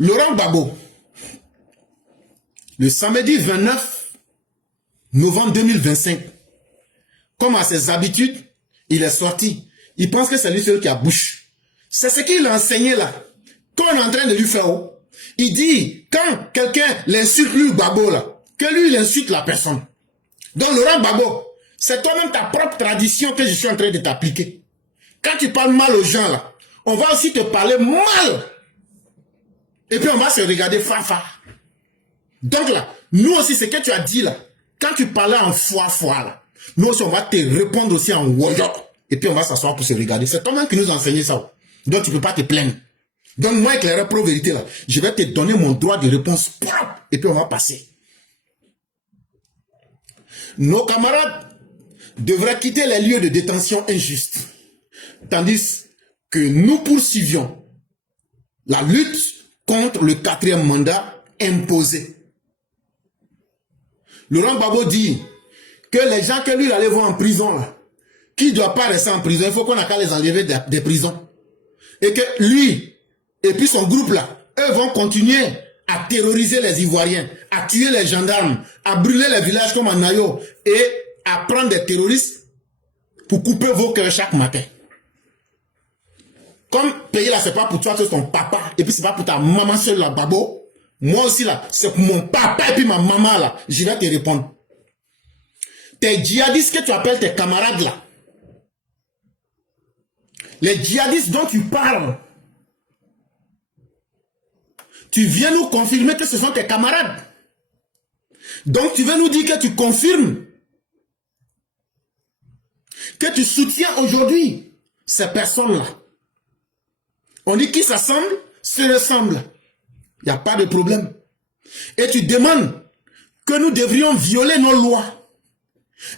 Laurent Gbagbo, le samedi 29 novembre 2025, comme à ses habitudes, il est sorti. Il pense que c'est lui seul qui a bouche. C'est ce qu'il a enseigné là. Quand on est en train de lui faire, il dit, quand quelqu'un l'insulte lui, Gbagbo là, que lui il insulte la personne. Donc Laurent Gbagbo, c'est toi-même ta propre tradition que je suis en train de t'appliquer. Quand tu parles mal aux gens là, on va aussi te parler mal. Et puis on va se regarder fafa. Donc là, nous aussi, ce que tu as dit là, quand tu parlais en foi là, nous aussi on va te répondre aussi en wodok. Et puis on va s'asseoir pour se regarder. C'est toi-même qui nous a enseigné ça. Donc tu ne peux pas te plaindre. Donc moi, éclaireur pro-vérité là, je vais te donner mon droit de réponse propre. Et puis on va passer. Nos camarades devraient quitter les lieux de détention injustes. Tandis que nous poursuivions la lutte contre le 4e mandat imposé. Laurent Gbagbo dit que les gens que lui allait voir en prison, là, qui ne doit pas rester en prison, il faut qu'on a qu'à les enlever des prisons. Et que lui, et puis son groupe là, eux vont continuer à terroriser les Ivoiriens, à tuer les gendarmes, à brûler les villages comme en Ayo, et à prendre des terroristes pour couper vos cœurs chaque matin. Comme payer là, c'est pas pour toi, c'est ton papa, et puis c'est pas pour ta maman seule là, Gbagbo. Moi aussi là, c'est pour mon papa et puis ma maman là. Je vais te répondre. Tes djihadistes que tu appelles tes camarades là, les djihadistes dont tu parles, tu viens nous confirmer que ce sont tes camarades. Donc tu veux nous dire que tu confirmes, que tu soutiens aujourd'hui ces personnes-là. On dit qui s'assemble, se ressemble. Il n'y a pas de problème. Et tu demandes que nous devrions violer nos lois.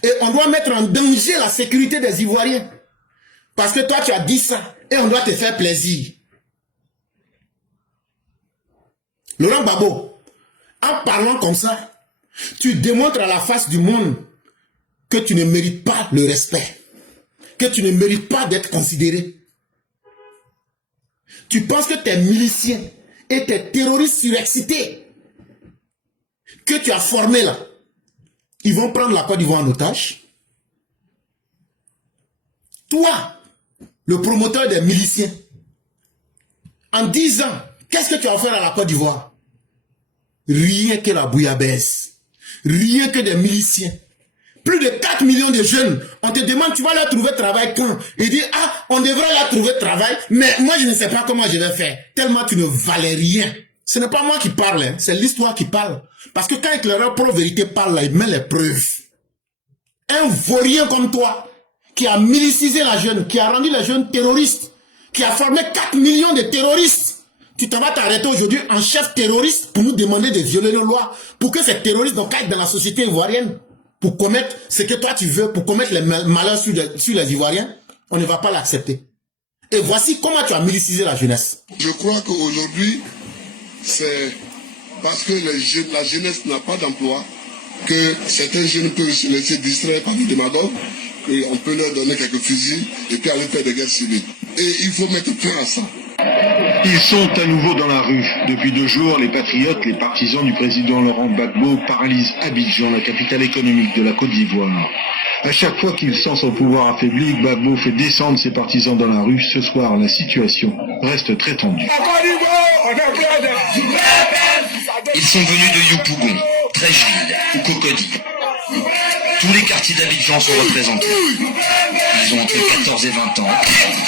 Et on doit mettre en danger la sécurité des Ivoiriens. Parce que toi, tu as dit ça. Et on doit te faire plaisir. Laurent Gbagbo, en parlant comme ça, tu démontres à la face du monde que tu ne mérites pas le respect. Que tu ne mérites pas d'être considéré. Tu penses que tes miliciens et tes terroristes surexcités que tu as formés là, ils vont prendre la Côte d'Ivoire en otage? Toi, le promoteur des miliciens, en 10 ans, qu'est-ce que tu as fait à la Côte d'Ivoire? Rien que la bouillabaisse. Rien que des miliciens. Plus de 4 millions de jeunes. On te demande, tu vas leur trouver travail quand? Il dit, ah, on devrait leur trouver travail, mais moi je ne sais pas comment je vais faire. Tellement tu ne valais rien. Ce n'est pas moi qui parle, hein, c'est l'histoire qui parle. Parce que quand éclaireur pro-vérité parle, là, il met les preuves. Un vaurien comme toi, qui a milicisé la jeune, qui a rendu les jeunes terroristes, qui a formé 4 millions de terroristes, tu t'en vas t'arrêter aujourd'hui en chef terroriste pour nous demander de violer nos lois, pour que ces terroristes n'ont qu'à être dans la société ivoirienne, pour commettre ce que toi tu veux, pour commettre les malheurs sur les Ivoiriens, on ne va pas l'accepter. Et voici comment tu as milicisé la jeunesse. Je crois qu'aujourd'hui, c'est parce que la jeunesse n'a pas d'emploi que certains jeunes peuvent se laisser distraire par des démagogues, qu'on peut leur donner quelques fusils et puis aller faire des guerres civiles. Et il faut mettre fin à ça. Ils sont à nouveau dans la rue. Depuis 2 jours, les patriotes, les partisans du président Laurent Gbagbo paralysent Abidjan, la capitale économique de la Côte d'Ivoire. À chaque fois qu'il sent son pouvoir affaibli, Gbagbo fait descendre ses partisans dans la rue. Ce soir, la situation reste très tendue. Ils sont venus de Yopougon, Trècheville ou Cocody. Tous les quartiers d'Abidjan sont représentés. Ils ont entre 14 et 20 ans.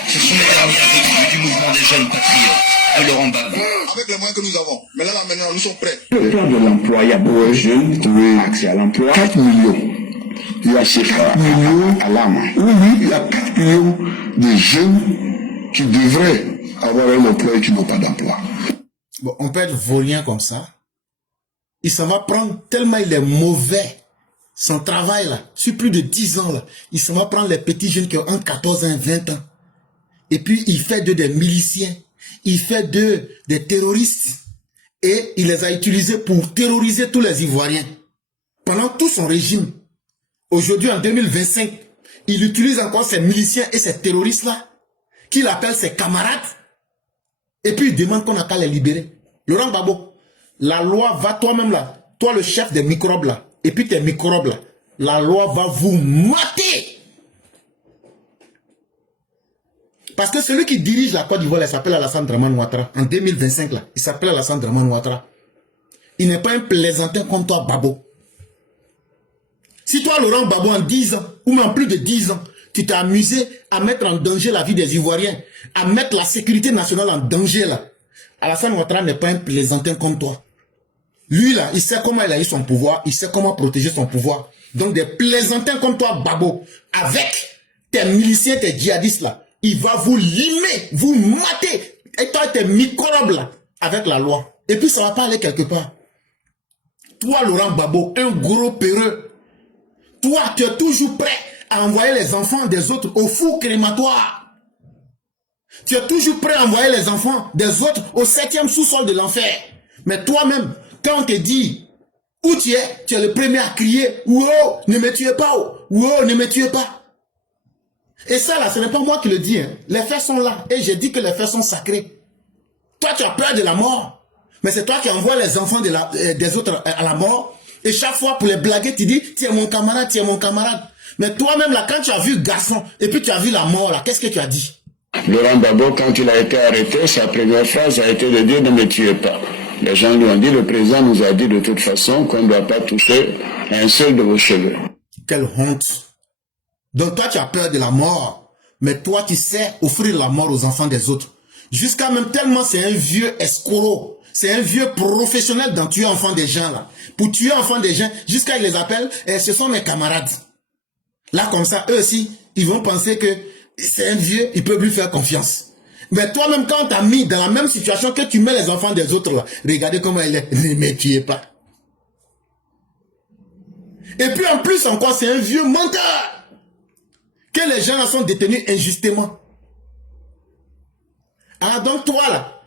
Ce sont les derniers recrues du mouvement des jeunes patriotes de Laurent Gbagbo. Avec les moyens que nous avons, mais là maintenant, nous sommes prêts. Le plan de l'emploi, il y a beaucoup de jeunes qui ont accès à l'emploi. 4 millions. Il y a 4 millions à l'âme. Oui, il y a 4 millions de jeunes qui devraient avoir un emploi et qui n'ont pas d'emploi. Bon, on peut être vaurien comme ça. Il s'en va prendre tellement il est mauvais. Son travail là, sur plus de 10 ans là, il s'en va prendre les petits jeunes qui ont entre 14 et 20 ans. Et puis il fait d'eux des miliciens. Il fait d'eux des terroristes. Et il les a utilisés pour terroriser tous les Ivoiriens. Pendant tout son régime. Aujourd'hui en 2025, il utilise encore ces miliciens et ces terroristes là, qu'il appelle ses camarades. Et puis il demande qu'on n'a qu'à les libérer. Laurent Gbagbo, la loi va toi-même là, toi le chef des microbes là, et puis tes microbes là, la loi va vous mater. Parce que celui qui dirige la Côte d'Ivoire, il s'appelle Alassane Dramane Ouattara. En 2025 là, il s'appelle Alassane Dramane Ouattara. Il n'est pas un plaisantin comme toi, Babo. Si toi, Laurent Gbagbo, en 10 ans, ou même plus de 10 ans, tu t'es amusé à mettre en danger la vie des Ivoiriens, à mettre la sécurité nationale en danger là, Alassane Ouattara n'est pas un plaisantin comme toi. Lui là, il sait comment il a eu son pouvoir, il sait comment protéger son pouvoir. Donc des plaisantins comme toi, Babo, avec tes miliciens, tes djihadistes là, il va vous limer, vous mater, et toi tes microbes là, avec la loi. Et puis ça va pas aller quelque part. Toi, Laurent Gbagbo, un gros peureux, toi, tu es toujours prêt à envoyer les enfants des autres au four crématoire. Tu es toujours prêt à envoyer les enfants des autres au 7e sous-sol de l'enfer. Mais toi-même, quand on te dit où tu es le premier à crier « Wow, ne me tuez pas, wow, ne me tuez pas ». Et ça là, ce n'est pas moi qui le dis. Hein. Les faits sont là. Et j'ai dit que les faits sont sacrés. Toi, tu as peur de la mort. Mais c'est toi qui envoies les enfants des autres à la mort. Et chaque fois, pour les blaguer, tu dis « Tu es mon camarade, tu es mon camarade ». Mais toi-même, là, quand tu as vu garçon, et puis tu as vu la mort, là, qu'est-ce que tu as dit? Laurent Gbagbo, quand il a été arrêté, sa première phrase a été de dire « Ne me tuez pas ». Les gens lui ont dit, le président nous a dit de toute façon qu'on ne doit pas toucher un seul de vos cheveux. Quelle honte. Donc toi, tu as peur de la mort. Mais toi, tu sais offrir la mort aux enfants des autres. Jusqu'à même tellement, c'est un vieux escroc. C'est un vieux professionnel dans tuer enfants des gens, là. Pour tuer enfants des gens, jusqu'à ils les appellent, ce sont mes camarades. Là, comme ça, eux aussi, ils vont penser que c'est un vieux, ils peuvent lui faire confiance. Mais toi-même, quand on t'a mis dans la même situation que tu mets les enfants des autres, là, regardez comment il est. Ne me tuez pas. Et puis en plus encore, c'est un vieux menteur. Que les gens là sont détenus injustement. Alors donc toi là,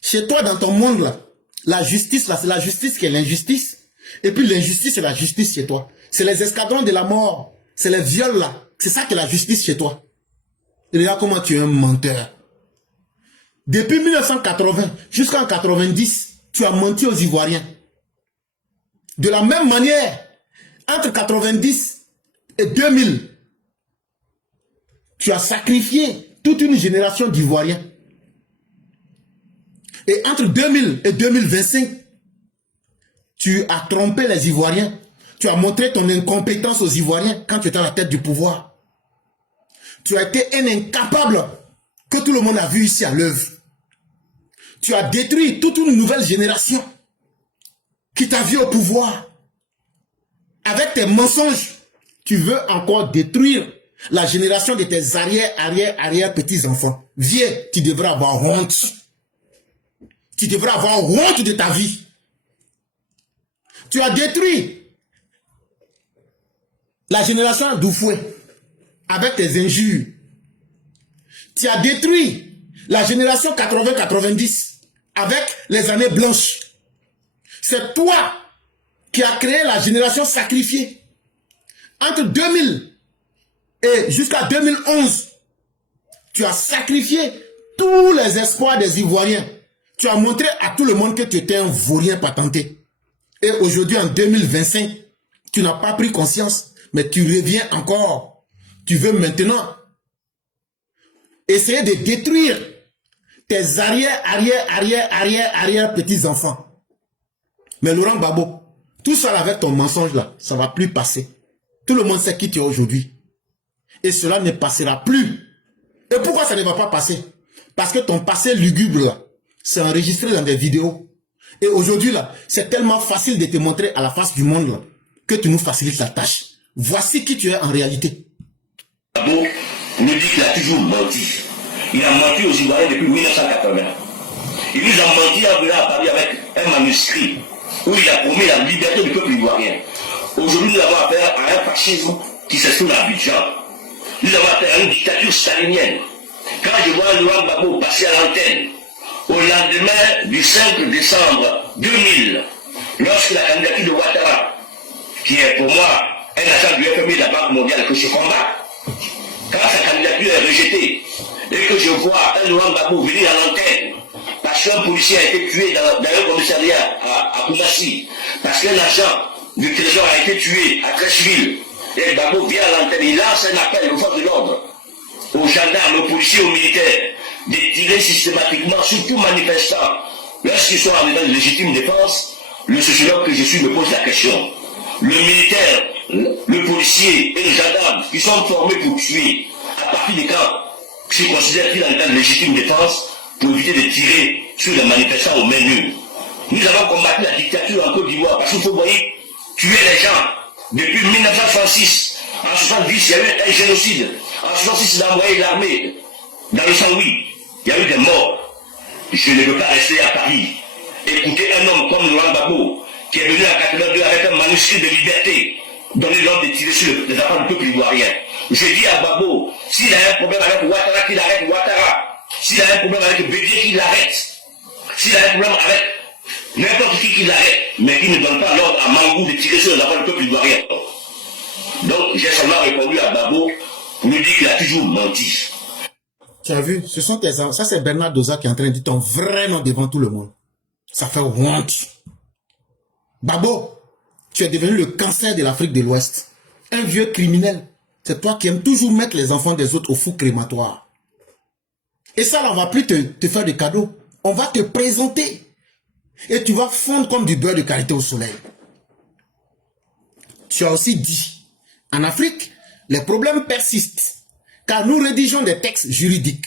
chez toi dans ton monde là, la justice là, c'est la justice qui est l'injustice. Et puis l'injustice c'est la justice chez toi. C'est les escadrons de la mort. C'est les viols là. C'est ça qui est la justice chez toi. Et regarde comment tu es un menteur. Depuis 1980 jusqu'en 90, tu as menti aux Ivoiriens. De la même manière, entre 90 et 2000, tu as sacrifié toute une génération d'Ivoiriens. Et entre 2000 et 2025, tu as trompé les Ivoiriens. Tu as montré ton incompétence aux Ivoiriens quand tu étais à la tête du pouvoir. Tu as été un incapable que tout le monde a vu ici à l'œuvre. Tu as détruit toute une nouvelle génération qui t'a vu au pouvoir. Avec tes mensonges, tu veux encore détruire la génération de tes arrière petits-enfants. Viens, tu devrais avoir honte. Tu devrais avoir honte de ta vie. Tu as détruit la génération d'Oufoué avec tes injures. Tu as détruit la génération 80-90 avec les années blanches. C'est toi qui as créé la génération sacrifiée. Entre 2000 et jusqu'à 2011, tu as sacrifié tous les espoirs des Ivoiriens. Tu as montré à tout le monde que tu étais un vaurien patenté. Et aujourd'hui, en 2025, tu n'as pas pris conscience, mais tu reviens encore. Tu veux maintenant essayer de détruire tes arrière petits-enfants. Mais Laurent Gbagbo, tout ça avec ton mensonge là, ça ne va plus passer. Tout le monde sait qui tu es aujourd'hui. Et cela ne passera plus. Et pourquoi ça ne va pas passer? Parce que ton passé lugubre là, c'est enregistré dans des vidéos. Et aujourd'hui là, c'est tellement facile de te montrer à la face du monde là, que tu nous facilites la tâche. Voici qui tu es en réalité. Gbagbo nous dit qu'il a toujours menti. Il a menti aux Ivoiriens depuis 1980. Il nous a menti en venant à Paris avec un manuscrit où il a promis la liberté du peuple ivoirien. Aujourd'hui, nous avons affaire à un fascisme qui s'exprime à Abidjan. Nous avons affaire à une dictature stalinienne. Quand je vois Laurent Gbagbo passer à l'antenne, au lendemain du 5 décembre 2000, lorsque la candidature de Ouattara, qui est pour moi un agent du FMI de la Banque mondiale que je combats, quand sa candidature est rejetée, et que je vois un Laurent Gbagbo venir à l'antenne parce qu'un policier a été tué dans un commissariat à Koumassi, parce qu'un agent du trésor a été tué à Trècheville, et Gbagbo vient à l'antenne, il lance un appel aux forces de l'ordre, aux gendarmes, aux policiers, aux militaires, de tirer systématiquement sur tout manifestant. Lorsqu'ils sont en état de légitime défense, le sociologue que je suis me pose la question. Le militaire, le policier et le gendarme qui sont formés pour tuer, à partir de quand je considère qu'il est en état de légitime défense pour éviter de tirer sur les manifestants au menu. Nous avons combattu la dictature en Côte d'Ivoire parce qu'il faut, voyez, tuer les gens. Depuis 1966, en 1970, il y a eu un génocide. En 1966, il a envoyé l'armée dans le Saint-Louis. Il y a eu des morts. Je ne veux pas rester à Paris. Écoutez un homme comme Laurent Gbagbo, qui est venu en 82 avec un manuscrit de liberté, donner l'ordre de tirer sur les affaires du peuple ivoirien. Je dis à Gbagbo, s'il a un problème avec Ouattara, qu'il arrête Ouattara. S'il a un problème avec Bédié, qu'il l'arrête. S'il a un problème avec n'importe qui l'arrête, mais qui ne donne pas l'ordre à Mangou de tirer sur les affaires du peuple ivoirien. Donc j'ai seulement répondu à Gbagbo pour lui dire qu'il a toujours menti. Tu as vu, ce sont tes... Ça, c'est Bernard Doza qui est en train de dire ton vrai nom devant tout le monde. Ça fait honte. Gbagbo, tu es devenu le cancer de l'Afrique de l'Ouest. Un vieux criminel. C'est toi qui aimes toujours mettre les enfants des autres au four crématoire. Et ça, là, on va plus te faire de cadeaux. On va te présenter. Et tu vas fondre comme du beurre de karité au soleil. Tu as aussi dit, en Afrique, les problèmes persistent. Car nous rédigeons des textes juridiques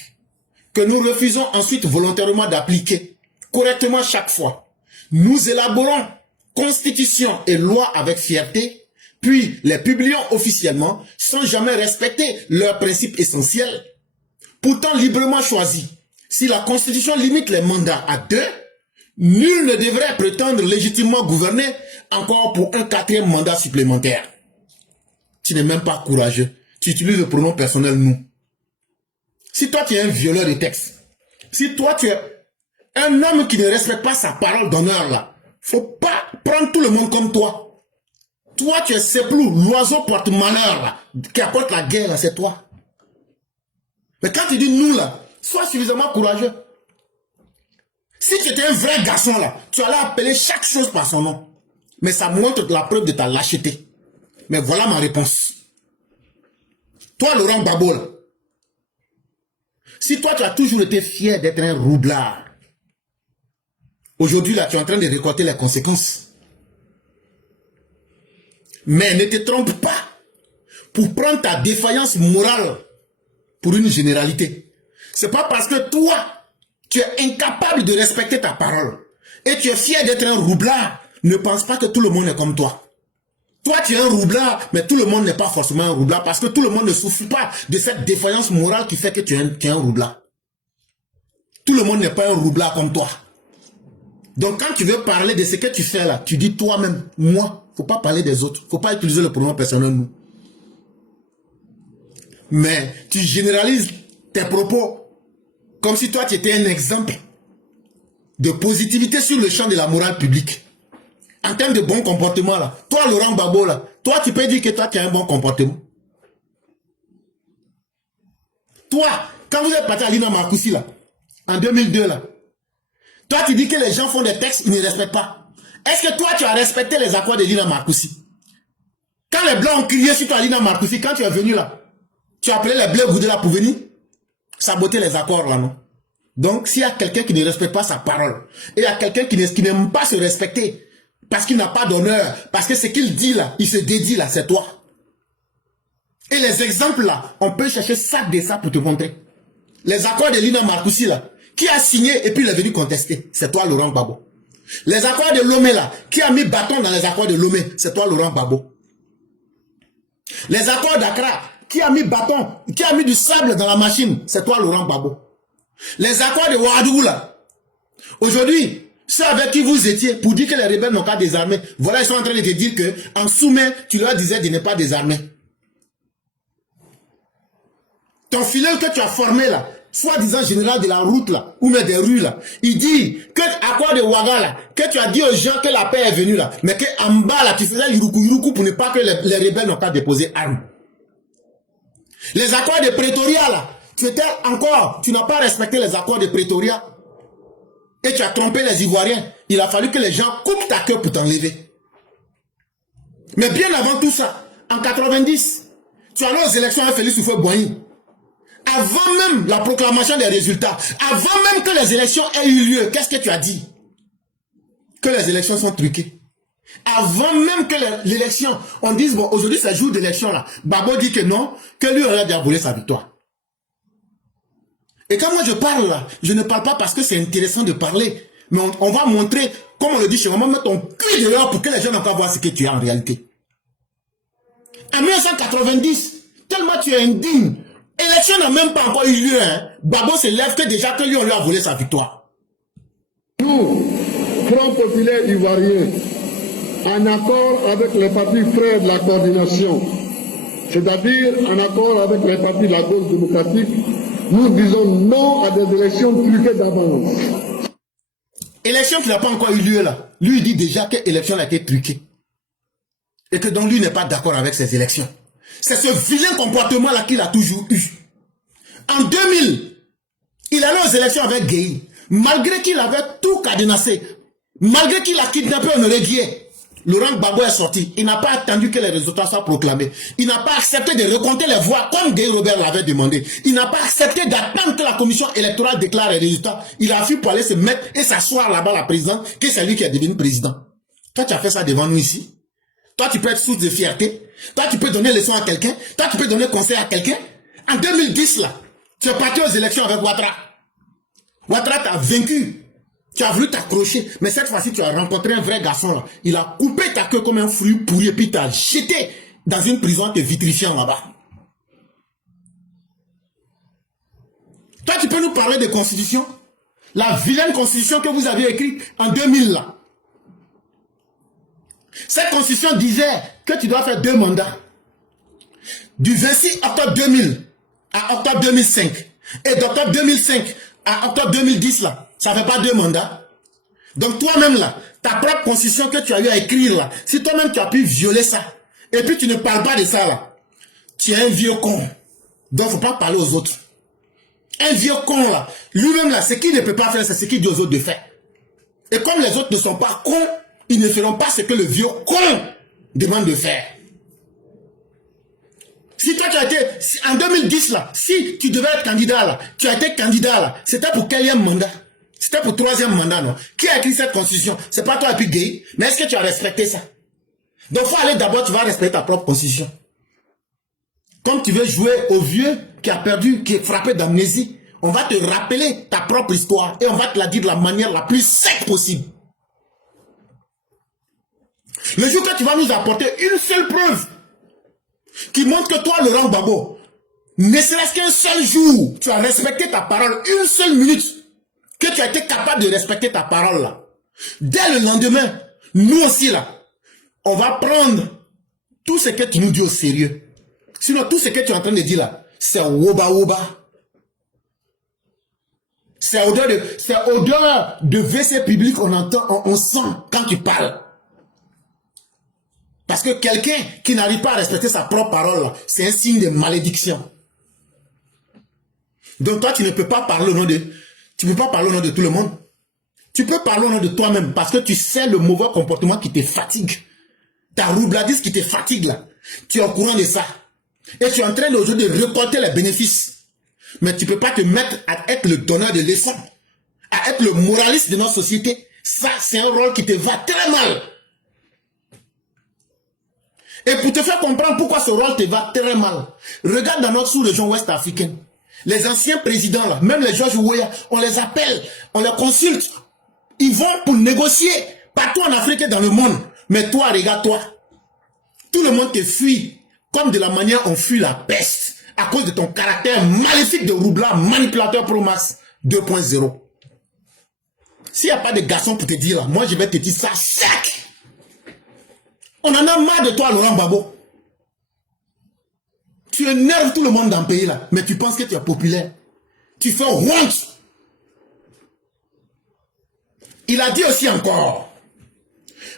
que nous refusons ensuite volontairement d'appliquer correctement chaque fois. Nous élaborons constitution et loi avec fierté, puis les publions officiellement sans jamais respecter leurs principes essentiels. Pourtant librement choisis, si la constitution limite les mandats à 2, nul ne devrait prétendre légitimement gouverner encore pour un 4e mandat supplémentaire. Tu n'es même pas courageux. Tu utilises le pronom personnel nous. Si toi tu es un violeur de texte, si toi tu es un homme qui ne respecte pas sa parole d'honneur là, faut pas prendre tout le monde comme toi. Toi tu es Seplou, l'oiseau porte-malheur là, qui apporte la guerre là, c'est toi. Mais quand tu dis nous là, sois suffisamment courageux. Si tu étais un vrai garçon là, tu allais appeler chaque chose par son nom. Mais ça montre la preuve de ta lâcheté. Mais voilà ma réponse. Toi, Laurent Gbagbo, là, si toi, tu as toujours été fier d'être un roublard, aujourd'hui, là, tu es en train de récolter les conséquences. Mais ne te trompe pas pour prendre ta défaillance morale pour une généralité. C'est pas parce que toi, tu es incapable de respecter ta parole et tu es fier d'être un roublard. Ne pense pas que tout le monde est comme toi. Toi, tu es un roublard, mais tout le monde n'est pas forcément un roublard parce que tout le monde ne souffre pas de cette défaillance morale qui fait que tu es un roublard. Tout le monde n'est pas un roublard comme toi. Donc, quand tu veux parler de ce que tu fais là, tu dis toi-même, moi, faut pas parler des autres. Faut pas utiliser le pronom personnel nous. Mais tu généralises tes propos comme si toi, tu étais un exemple de positivité sur le champ de la morale publique. En termes de bon comportement, là, toi, Laurent Gbagbo, là, toi, tu peux dire que toi, tu as un bon comportement. Toi, quand vous êtes parti à Lina Marcoussi, là, en 2002, là, toi, tu dis que les gens font des textes, ils ne respectent pas. Est-ce que toi, tu as respecté les accords de Lina Marcoussi? Quand les Blancs ont crié sur toi à Lina Marcoussi, quand tu es venu là, tu as appelé les Bleus Goudé là pour venir saboter les accords là, non? Donc, s'il y a quelqu'un qui ne respecte pas sa parole, et il y a quelqu'un qui n'aime pas se respecter, parce qu'il n'a pas d'honneur, parce que ce qu'il dit là, il se dédie là, c'est toi. Et les exemples là, on peut chercher ça de ça pour te montrer. Les accords de Lina Marcoussi là, qui a signé et puis il est venu contester, c'est toi Laurent Gbagbo. Les accords de Lomé là, qui a mis bâton dans les accords de Lomé, c'est toi Laurent Gbagbo. Les accords d'Accra, qui a mis bâton, qui a mis du sable dans la machine, c'est toi Laurent Gbagbo. Les accords de Ouagadougou là, aujourd'hui, ceux avec qui vous étiez pour dire que les rebelles n'ont qu'à désarmer, voilà, ils sont en train de te dire que en Soumé, tu leur disais de ne pas désarmer. Ton filleul que tu as formé là, soi-disant général de la route là, ou même des rues là, il dit que à quoi de Ouaga là, que tu as dit aux gens que la paix est venue là, mais que en bas là, tu faisais l'iroukou pour ne pas que les rebelles n'ont qu'à déposer armes. Les accords de Pretoria là, tu n'as pas respecté les accords de Pretoria. et tu as trompé les Ivoiriens, il a fallu que les gens coupent ta queue pour t'enlever. Mais bien avant tout ça, en 90, tu allais aux élections avec Félix Houphouët-Boigny. Avant même la proclamation des résultats, avant même que les élections aient eu lieu, qu'est-ce que tu as dit? Que les élections sont truquées. Avant même que l'élection, on dise, bon, aujourd'hui c'est jour d'élection là. Babo dit que non, que lui aurait déjà volé sa victoire. Et quand moi je parle là, je ne parle pas parce que c'est intéressant de parler. Mais on va montrer, comme on le dit chez moi, on va mettre ton cul dehors pour que les gens n'ont pas voir ce que tu es en réalité. En 1990, tellement tu es indigne, l'élection n'a même pas encore eu lieu, hein. Babo se lève que déjà que lui on lui a volé sa victoire. Nous, Front populaire ivoirien, en accord avec les partis frères de la coordination, c'est-à-dire en accord avec les partis de la gauche démocratique, nous disons non à des élections truquées d'avance. Élection qui n'a pas encore eu lieu là. Lui il dit déjà que l'élection a été truquée. Et que donc lui n'est pas d'accord avec ces élections. C'est ce vilain comportement là qu'il a toujours eu. En 2000, il allait aux élections avec Gueye. Malgré qu'il avait tout cadenassé, malgré qu'il a kidnappé Honoré Gueye, Laurent Gbagbo est sorti. Il n'a pas attendu que les résultats soient proclamés. Il n'a pas accepté de recompter les voix comme Gueye Robert l'avait demandé. Il n'a pas accepté d'attendre que la commission électorale déclare les résultats. Il a fui pour aller se mettre et s'asseoir là-bas la présidente, que c'est lui qui est devenu président. Toi, tu as fait ça devant nous ici. Toi, tu peux être source de fierté. Toi, tu peux donner leçon à quelqu'un. Toi, tu peux donner conseil à quelqu'un. En 2010, là, tu es parti aux élections avec Ouattara. Ouattara t'a vaincu. Tu as voulu t'accrocher. Mais cette fois-ci, tu as rencontré un vrai garçon, là. Il a coupé ta queue comme un fruit pourri et puis t'a jeté dans une prison te vitrifiant là-bas. Toi, tu peux nous parler de constitution? La vilaine constitution que vous avez écrite en 2000, là. Cette constitution disait que tu dois faire 2 mandats. Du 26 octobre 2000 à octobre 2005. Et d'octobre 2005 à octobre 2010, là, ça ne fait pas 2 mandats. Donc toi-même, là, ta propre constitution que tu as eu à écrire, là, si toi-même tu as pu violer ça, et puis tu ne parles pas de ça, là, tu es un vieux con. Donc il ne faut pas parler aux autres. Un vieux con, là, lui-même, là, ce qu'il ne peut pas faire, c'est ce qu'il dit aux autres de faire. Et comme les autres ne sont pas cons, ils ne feront pas ce que le vieux con demande de faire. Si toi tu as été, en 2010 là, si tu devais être candidat là, tu as été candidat là, c'était pour quel mandat? C'était pour 3e mandat, non? Qui a écrit cette constitution? C'est pas toi et puis Gueye, mais est-ce que tu as respecté ça? Donc faut aller d'abord, tu vas respecter ta propre constitution. Comme tu veux jouer au vieux qui a perdu, qui est frappé d'amnésie, on va te rappeler ta propre histoire et on va te la dire de la manière la plus sec possible. Le jour que tu vas nous apporter une seule preuve qui montre que toi, Laurent Gbagbo, ne serait-ce qu'un seul jour, tu as respecté ta parole, une seule minute, que tu as été capable de respecter ta parole là. Dès le lendemain, nous aussi là, on va prendre tout ce que tu nous dis au sérieux. Sinon, tout ce que tu es en train de dire là, c'est woba woba. C'est odeur de WC public, on entend, on sent quand tu parles. Parce que quelqu'un qui n'arrive pas à respecter sa propre parole, c'est un signe de malédiction. Donc toi, tu ne peux pas parler au nom de tout le monde. Tu peux parler au nom de toi-même parce que tu sais le mauvais comportement qui te fatigue. Ta roubladise qui te fatigue là. Tu es au courant de ça. Et tu es en train aujourd'hui de récolter les bénéfices. Mais tu ne peux pas te mettre à être le donneur de leçons, à être le moraliste de notre société. Ça, c'est un rôle qui te va très mal. Et pour te faire comprendre pourquoi ce rôle te va très mal, regarde dans notre sous-région ouest africaine. Les anciens présidents, là, même les George Weah, on les appelle, on les consulte. Ils vont pour négocier partout en Afrique et dans le monde. Mais toi, regarde-toi. Tout le monde te fuit comme de la manière on fuit la peste à cause de ton caractère maléfique de roublard, manipulateur pro-masse 2.0. S'il n'y a pas de garçon pour te dire, là, moi je vais te dire ça sec. On en a marre de toi, Laurent Gbagbo. Tu énerves tout le monde dans le pays là, mais tu penses que tu es populaire. Tu fais honte. Il a dit aussi encore,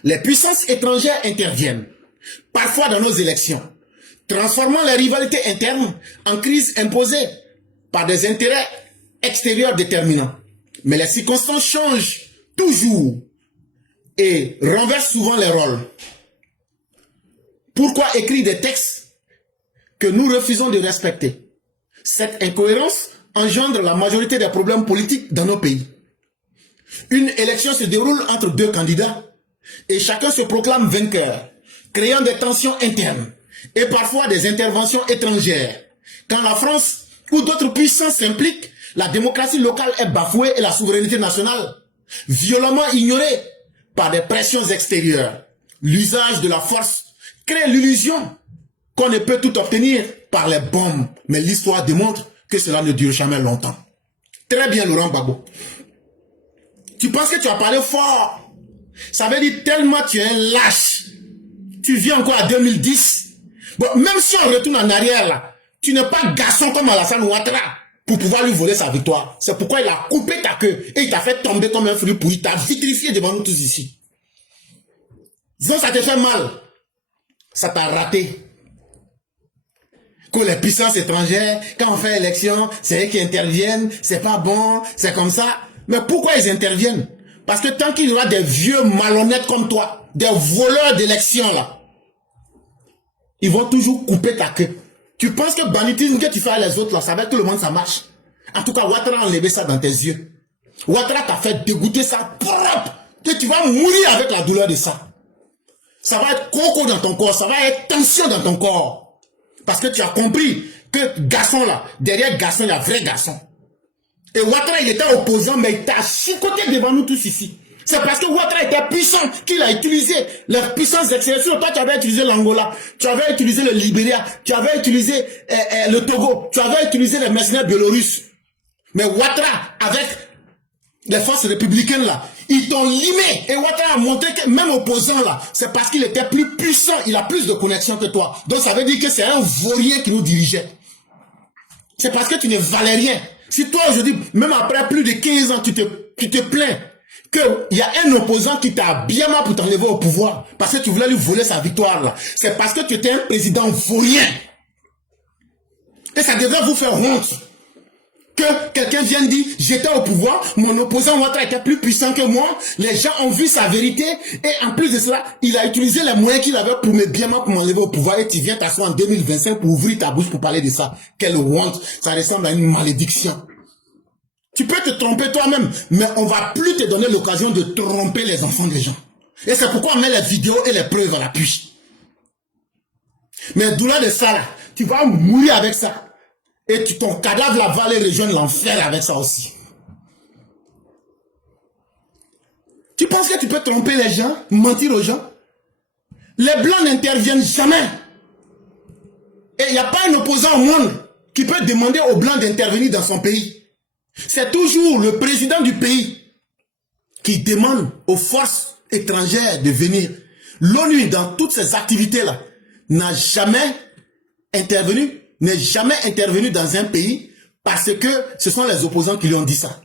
les puissances étrangères interviennent, parfois dans nos élections, transformant les rivalités internes en crise imposée par des intérêts extérieurs déterminants. Mais les circonstances changent toujours et renversent souvent les rôles. Pourquoi écrire des textes que nous refusons de respecter? Cette incohérence engendre la majorité des problèmes politiques dans nos pays. Une élection se déroule entre deux candidats et chacun se proclame vainqueur, créant des tensions internes et parfois des interventions étrangères. Quand la France ou d'autres puissances s'impliquent, la démocratie locale est bafouée et la souveraineté nationale violemment ignorée par des pressions extérieures. L'usage de la force crée l'illusion qu'on ne peut tout obtenir par les bombes, mais l'histoire démontre que cela ne dure jamais longtemps. Très bien, Laurent Gbagbo. Tu penses que tu as parlé fort? Ça veut dire tellement tu es un lâche. Tu vis encore à 2010. Bon, même si on retourne en arrière là, tu n'es pas garçon comme Alassane Ouattara pour pouvoir lui voler sa victoire. C'est pourquoi il a coupé ta queue et il t'a fait tomber comme un fruit pourri. Il t'a vitrifié devant nous tous ici. Disons, ça te fait mal. Ça t'a raté. Que les puissances étrangères, quand on fait élection, c'est eux qui interviennent, c'est pas bon, c'est comme ça. Mais pourquoi ils interviennent? Parce que tant qu'il y aura des vieux malhonnêtes comme toi, des voleurs d'élection là, ils vont toujours couper ta queue. Tu penses que banditisme que tu fais à les autres là, ça va que le monde ça marche? En tout cas, Ouattara a enlevé ça dans tes yeux. Ouattara t'a fait dégoûter ça propre. Que tu vas mourir avec la douleur de ça. Ça va être coco dans ton corps, ça va être tension dans ton corps. Parce que tu as compris que garçon là, derrière garçon, il y a vrai garçon. Et Ouattara, il était opposant, mais il t'a chicoté devant nous tous ici. C'est parce que Ouattara était puissant qu'il a utilisé les puissances extérieures. Toi, tu avais utilisé l'Angola, tu avais utilisé le Libéria, tu avais utilisé le Togo, tu avais utilisé les mercenaires biélorusses. Mais Ouattara, avec les forces républicaines là, ils t'ont limé. Et Ouattara a montré que même opposant là, c'est parce qu'il était plus puissant, il a plus de connexion que toi. Donc ça veut dire que c'est un vaurien qui nous dirigeait. C'est parce que tu ne valais rien. Si toi aujourd'hui, même après plus de 15 ans, tu te plains qu'il y a un opposant qui t'a bien mal pour t'enlever au pouvoir, parce que tu voulais lui voler sa victoire là, c'est parce que tu étais un président vaurien. Et ça devrait vous faire honte. Que quelqu'un vienne dire, j'étais au pouvoir, mon opposant Ouattara était plus puissant que moi, les gens ont vu sa vérité, et en plus de cela, il a utilisé les moyens qu'il avait pour me bien mal pour m'enlever au pouvoir, et tu viens t'asseoir en 2025 pour ouvrir ta bouche pour parler de ça. Quelle honte, ça ressemble à une malédiction. Tu peux te tromper toi-même, mais on va plus te donner l'occasion de tromper les enfants des gens. Et c'est pourquoi on met les vidéos et les preuves à l'appui. Mais d'où là de ça là, tu vas mourir avec ça. Et ton cadavre là va aller rejoindre l'enfer avec ça aussi. Tu penses que tu peux tromper les gens, mentir aux gens? Les blancs n'interviennent jamais. Et il n'y a pas un opposant au monde qui peut demander aux blancs d'intervenir dans son pays. C'est toujours le président du pays qui demande aux forces étrangères de venir. L'ONU, dans toutes ses activités-là, n'a jamais intervenu dans un pays parce que ce sont les opposants qui lui ont dit ça.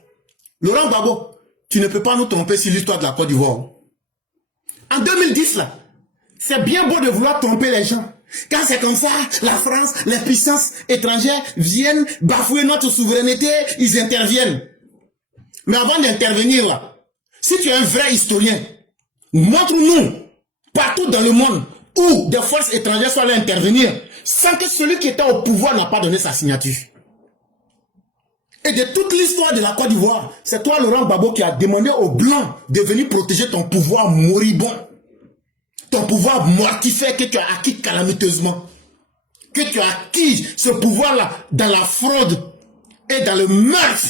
Laurent Gbagbo, tu ne peux pas nous tromper sur l'histoire de la Côte d'Ivoire. En 2010, là, c'est bien beau de vouloir tromper les gens. Quand c'est comme ça, la France, les puissances étrangères viennent bafouer notre souveraineté, ils interviennent. Mais avant d'intervenir là, si tu es un vrai historien, montre-nous partout dans le monde où des forces étrangères sont allées intervenir sans que celui qui était au pouvoir n'a pas donné sa signature. Et de toute l'histoire de la Côte d'Ivoire, c'est toi, Laurent Gbagbo, qui a demandé aux Blancs de venir protéger ton pouvoir moribond. Ton pouvoir mortifère que tu as acquis calamiteusement. Que tu as acquis ce pouvoir-là dans la fraude et dans le meurtre.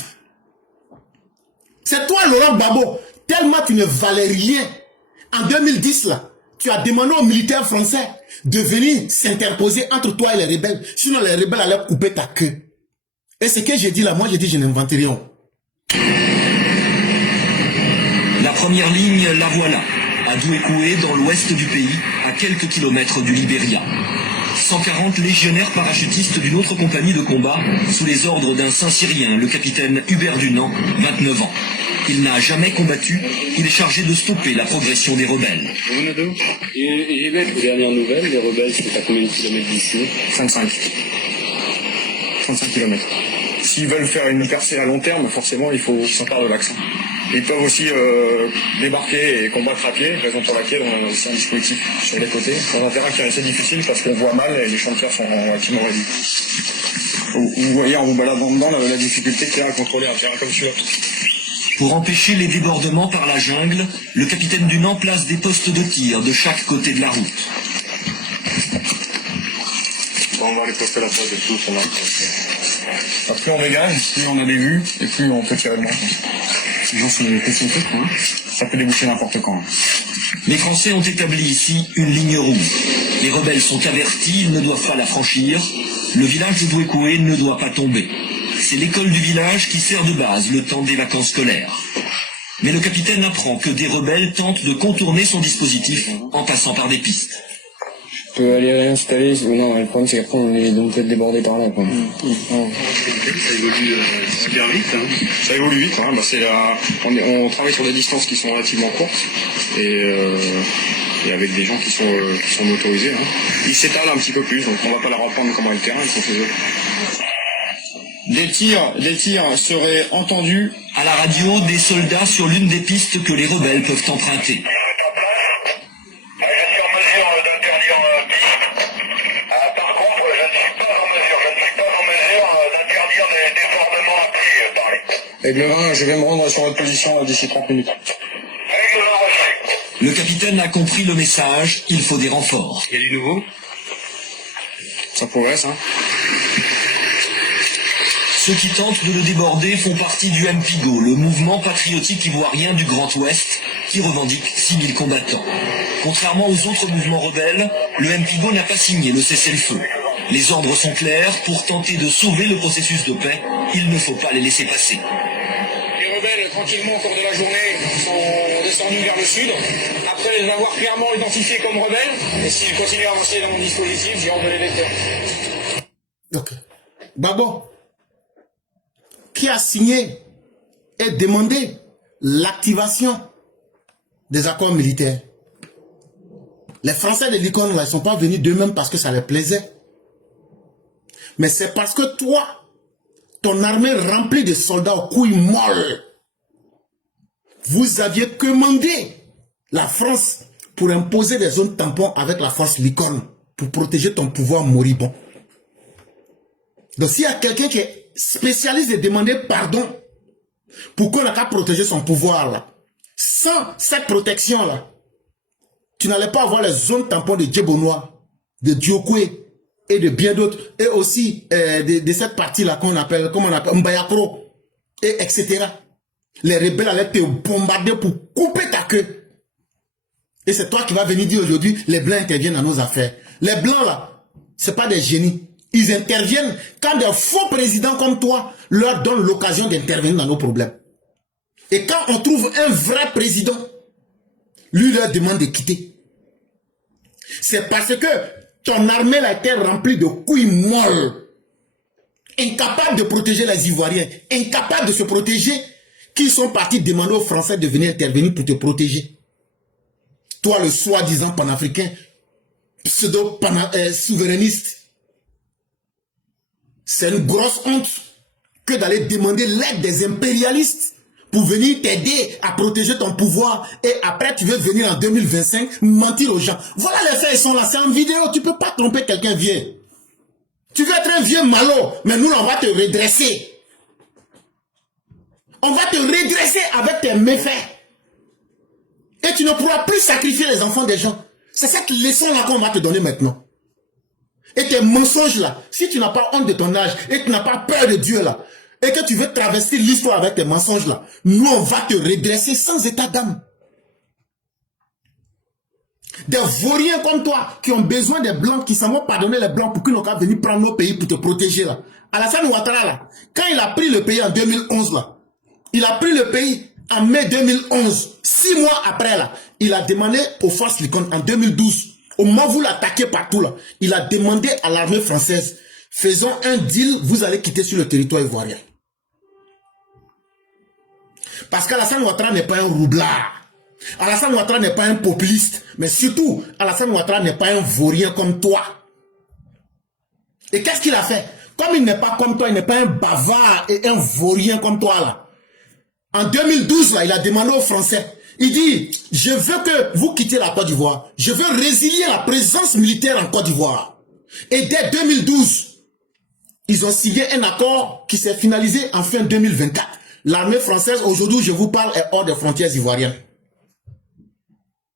C'est toi, Laurent Gbagbo, tellement tu ne valais rien. En 2010, là, tu as demandé aux militaires français de venir s'interposer entre toi et les rebelles. Sinon, les rebelles allaient couper ta queue. Et ce que j'ai dit là, moi j'ai dit je n'invente rien. La première ligne, la voilà. À Douékoué, dans l'ouest du pays, à quelques kilomètres du Libéria. 140 légionnaires parachutistes d'une autre compagnie de combat, sous les ordres d'un Saint-Syrien, le capitaine Hubert Dunant, 29 ans. Il n'a jamais combattu, il est chargé de stopper la progression des rebelles. Vous venez d'où? J'ai vu les dernières nouvelles, les rebelles, c'est à combien de kilomètres d'ici? 35 kilomètres. s'ils veulent faire une percée à long terme, forcément, il faut qu'ils s'emparent de l'axe. Ils peuvent aussi débarquer et combattre à pied, raison pour laquelle on a aussi un dispositif sur les côtés, dans un terrain qui est assez difficile parce qu'on voit mal et les champs de pierre sont relativement réduits. Vous voyez en vous baladant dedans la difficulté qu'il y a à contrôler un terrain comme celui-là. Pour empêcher les débordements par la jungle, le capitaine Dunant place des postes de tir de chaque côté de la route. On va les poster la place de tous, on a. Plus on dégage, plus on a des vues et plus on peut tirer de loin. Les gens sont concentrés, quoi. Ça peut déboucher n'importe quand. Les Français ont établi ici une ligne rouge. Les rebelles sont avertis, ils ne doivent pas la franchir. Le village de Douékoué ne doit pas tomber. C'est l'école du village qui sert de base le temps des vacances scolaires. Mais le capitaine apprend que des rebelles tentent de contourner son dispositif en passant par des pistes. Je peux aller réinstaller, non, le problème c'est qu'après on peut être débordé par là, quoi. Ça évolue super vite, hein. Ça évolue vite, hein. On travaille sur des distances qui sont relativement courtes et avec des gens qui sont motorisés, hein. Ils s'étalent un petit peu plus, donc on va pas leur apprendre comment est le terrain, ils sont chez eux. Des tirs seraient entendus à la radio des soldats sur l'une des pistes que les rebelles peuvent emprunter. Aigle 20, je vais me rendre sur votre position d'ici 30 minutes. Le capitaine a compris le message, il faut des renforts. Il y a du nouveau? Ça progresse, hein. Ceux qui tentent de le déborder font partie du MPIGO, le mouvement patriotique ivoirien du Grand Ouest, qui revendique 6000 combattants. Contrairement aux autres mouvements rebelles, le MPIGO n'a pas signé le cessez-le-feu. Les ordres sont clairs, pour tenter de sauver le processus de paix, il ne faut pas les laisser passer. Les rebelles, tranquillement, au cours de la journée, sont descendus vers le sud. Après les avoir clairement identifiés comme rebelles, et s'ils continuent à avancer dans mon dispositif, j'ai ordre de les détruire. Ok. Babo, qui a signé et demandé l'activation des accords militaires? Les Français de l'icône, là, ils ne sont pas venus d'eux-mêmes parce que ça leur plaisait. Mais c'est parce que toi, ton armée remplie de soldats aux couilles molles, vous aviez commandé la France pour imposer des zones tampons avec la force licorne pour protéger ton pouvoir moribond. Donc s'il y a quelqu'un qui est spécialiste de demander pardon pour qu'on n'a qu'à protéger son pouvoir là, sans cette protection là, tu n'allais pas avoir les zones tampons de Djebonois, de Diokwe et de bien d'autres, et aussi de cette partie-là qu'on appelle, comment on appelle, Mbayakro, et etc. Les rebelles allaient te bombarder pour couper ta queue. Et c'est toi qui vas venir dire aujourd'hui, les Blancs interviennent dans nos affaires. Les Blancs là, c'est pas des génies. Ils interviennent quand des faux présidents comme toi leur donnent l'occasion d'intervenir dans nos problèmes. Et quand on trouve un vrai président, lui leur demande de quitter. C'est parce que ton armée a été remplie de couilles molles, incapable de protéger les Ivoiriens, incapable de se protéger, qui sont partis demander aux Français de venir intervenir pour te protéger. Toi, le soi-disant panafricain, pseudo-souverainiste, c'est une grosse honte que d'aller demander l'aide des impérialistes pour venir t'aider à protéger ton pouvoir, et après tu veux venir en 2025 mentir aux gens. Voilà, les faits, ils sont là, c'est en vidéo, tu peux pas tromper quelqu'un vieux. Tu veux être un vieux malot, mais nous on va te redresser. On va te redresser avec tes méfaits. Et tu ne pourras plus sacrifier les enfants des gens. C'est cette leçon-là qu'on va te donner maintenant. Et tes mensonges là, si tu n'as pas honte de ton âge, et que tu n'as pas peur de Dieu là, et que tu veux travestir l'histoire avec tes mensonges là, nous on va te redresser sans état d'âme. Des vauriens comme toi, qui ont besoin des blancs, qui s'en vont pardonner les blancs pour qu'ils n'ont qu'à venir prendre nos pays pour te protéger là. Alassane Ouattara là, quand il a pris le pays en 2011 là, il a pris le pays en mai 2011, 6 mois après là, il a demandé aux forces Licorne en 2012, au moment où vous l'attaquez partout là, il a demandé à l'armée française, faisons un deal, vous allez quitter sur le territoire ivoirien. Parce qu'Alassane Ouattara n'est pas un roublard. Alassane Ouattara n'est pas un populiste. Mais surtout, Alassane Ouattara n'est pas un vaurien comme toi. Et qu'est-ce qu'il a fait? Comme il n'est pas comme toi, il n'est pas un bavard et un vaurien comme toi là. En 2012, là, il a demandé aux Français, il dit, je veux que vous quittiez la Côte d'Ivoire. Je veux résilier la présence militaire en Côte d'Ivoire. Et dès 2012, ils ont signé un accord qui s'est finalisé en fin 2024. L'armée française, aujourd'hui, je vous parle, est hors des frontières ivoiriennes.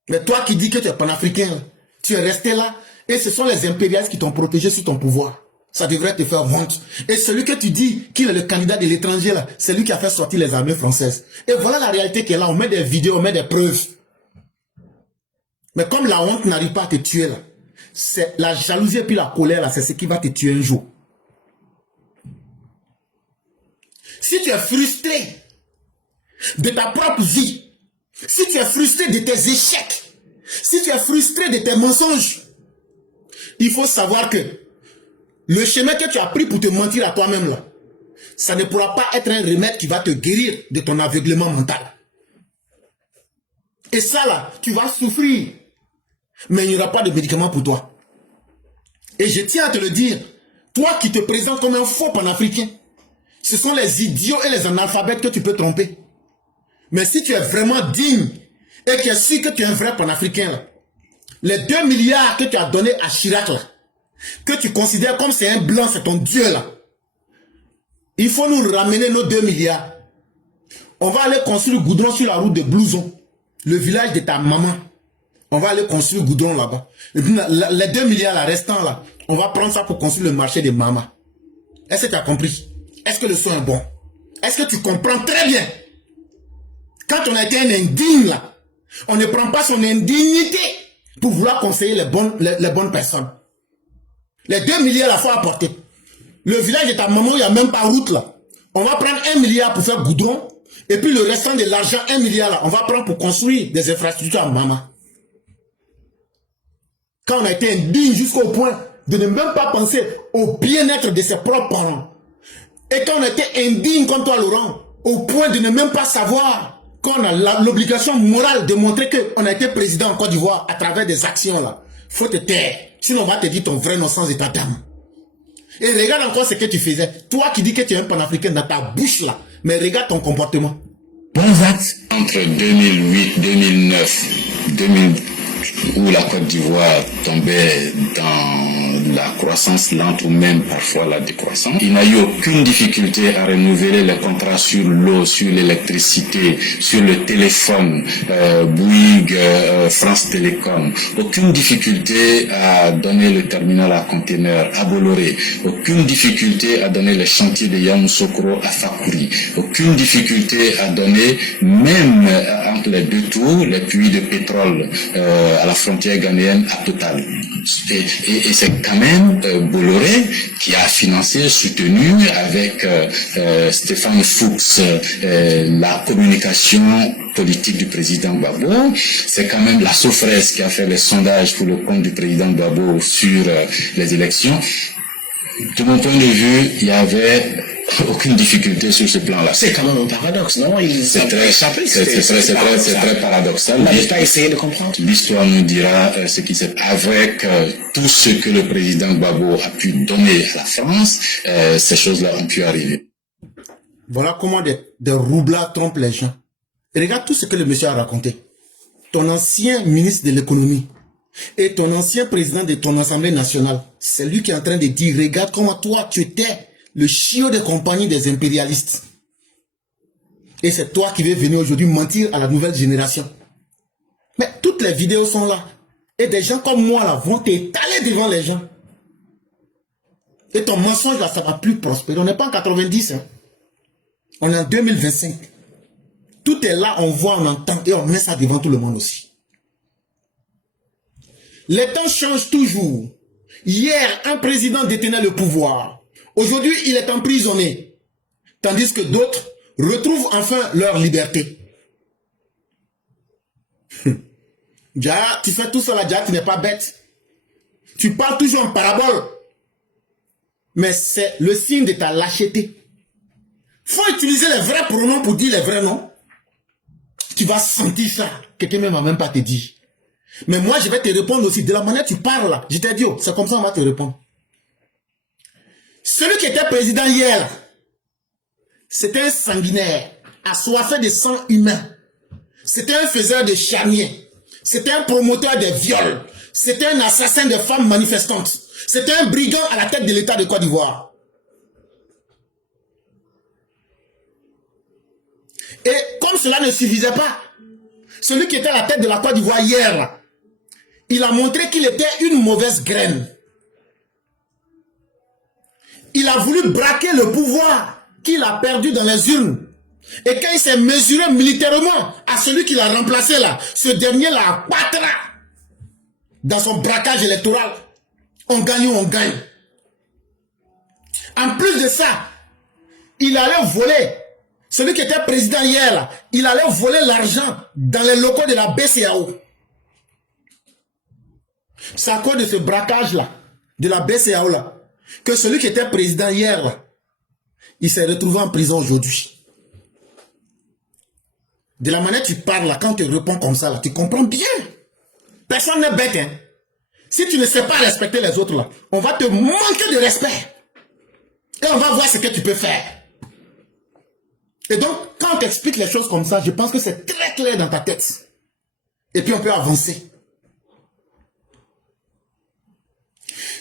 Mais toi qui dis que tu es panafricain, tu es resté là, et ce sont les impérialistes qui t'ont protégé sur ton pouvoir. Ça devrait te faire honte. Et celui que tu dis qu'il est le candidat de l'étranger, là, c'est lui qui a fait sortir les armées françaises. Et voilà la réalité qui est là. On met des vidéos, on met des preuves. Mais comme la honte n'arrive pas à te tuer, là, c'est la jalousie et puis la colère, là, c'est ce qui va te tuer un jour. Si tu es frustré de ta propre vie, si tu es frustré de tes échecs, si tu es frustré de tes mensonges, il faut savoir que le chemin que tu as pris pour te mentir à toi-même là, ça ne pourra pas être un remède qui va te guérir de ton aveuglement mental. Et ça là, tu vas souffrir. Mais il n'y aura pas de médicament pour toi. Et je tiens à te le dire, toi qui te présentes comme un faux panafricain, ce sont les idiots et les analphabètes que tu peux tromper. Mais si tu es vraiment digne et que tu es sûr que tu es un vrai panafricain, là, les 2 milliards que tu as donnés à Chirac, là, que tu considères comme c'est un blanc, c'est ton Dieu là, il faut nous ramener nos 2 milliards. On va aller construire le goudron sur la route de Blouson, le village de ta maman. On va aller construire le goudron là-bas. Les 2 milliards là, restants là, on va prendre ça pour construire le marché de maman. Est-ce que tu as compris? Est-ce que le son est bon? Est-ce que tu comprends très bien? Quand on a été un indigne là, on ne prend pas son indignité pour vouloir conseiller les bonnes personnes. Les 2 milliards là, il faut apporter. Le village de ta maman, il n'y a même pas route là. On va prendre 1 milliard pour faire goudron. Et puis le restant de l'argent, 1 milliard là, on va prendre pour construire des infrastructures à maman. Quand on a été indigne jusqu'au point de ne même pas penser au bien-être de ses propres parents. Et quand on a été indigne comme toi, Laurent, au point de ne même pas savoir qu'on a l'obligation morale de montrer qu'on a été président en Côte d'Ivoire à travers des actions là. Faut te taire. Sinon on va te dire ton vrai nom sans état d'âme. Et regarde encore ce que tu faisais. Toi qui dis que tu es un panafricain dans ta bouche là. Mais regarde ton comportement. Bons actes. Entre 2008, 2009, 2000, où la Côte d'Ivoire tombait dans la croissance lente ou même parfois la décroissance, il n'a eu aucune difficulté à renouveler les contrats sur l'eau, sur l'électricité, sur le téléphone, Bouygues, France Télécom. Aucune difficulté à donner le terminal à conteneurs à Bolloré. Aucune difficulté à donner les chantiers de Yamoussoukro à Fakuri. Aucune difficulté à donner, même entre les deux tours, les puits de pétrole à la frontière ghanéenne à Total. Et c'est quand même Bolloré qui a financé, soutenu avec Stéphane Fuchs la communication politique du président Gbagbo. C'est quand même la Sofres qui a fait les sondages pour le compte du président Gbagbo sur les élections. De mon point de vue, il y avait aucune difficulté sur ce plan-là. C'est quand même un paradoxe, non? C'est très paradoxal. On n'avait pas essayé de comprendre. L'histoire nous dira ce qui s'est avec tout ce que le président Gbagbo a pu donner à la France. Ces choses-là ont pu arriver. Voilà comment des roublards trompent les gens. Et regarde tout ce que le monsieur a raconté. Ton ancien ministre de l'économie et ton ancien président de ton Assemblée nationale, c'est lui qui est en train de dire, regarde comment toi tu étais le chiot de compagnie des impérialistes. Et c'est toi qui veux venir aujourd'hui mentir à la nouvelle génération. Mais toutes les vidéos sont là. Et des gens comme moi là vont t'étaler devant les gens. Et ton mensonge là, ça va plus prospérer. On n'est pas en 90. Hein. On est en 2025. Tout est là, on voit, on entend et on met ça devant tout le monde aussi. Les temps changent toujours. Hier, un président détenait le pouvoir. Aujourd'hui, il est emprisonné. Tandis que d'autres retrouvent enfin leur liberté. Déjà, tu fais tout ça là, déjà, tu n'es pas bête. Tu parles toujours en parabole. Mais c'est le signe de ta lâcheté. Faut utiliser les vrais pronoms pour dire les vrais noms. Tu vas sentir ça. Quelqu'un même va même pas te dire. Mais moi, je vais te répondre aussi. De la manière que tu parles là, je t'ai dit, oh, c'est comme ça on va te répondre. Celui qui était président hier, c'était un sanguinaire, assoiffé de sang humain. C'était un faiseur de charniers. C'était un promoteur de viols. C'était un assassin de femmes manifestantes. C'était un brigand à la tête de l'État de Côte d'Ivoire. Et comme cela ne suffisait pas, celui qui était à la tête de la Côte d'Ivoire hier, il a montré qu'il était une mauvaise graine. Il a voulu braquer le pouvoir qu'il a perdu dans les urnes. Et quand il s'est mesuré militairement à celui qui l'a remplacé là, ce dernier l'a abattra dans son braquage électoral. On gagne ou on gagne. En plus de ça, il allait voler. Celui qui était président hier là, il allait voler l'argent dans les locaux de la BCEAO. C'est à cause de ce braquage là, de la BCEAO là, que celui qui était président hier là, il s'est retrouvé en prison aujourd'hui. De la manière que tu parles là, quand tu réponds comme ça là, tu comprends bien. Personne n'est bête, hein. Si tu ne sais pas respecter les autres là, on va te manquer de respect. Et on va voir ce que tu peux faire. Et donc, quand on t'explique les choses comme ça, je pense que c'est très clair dans ta tête. Et puis on peut avancer.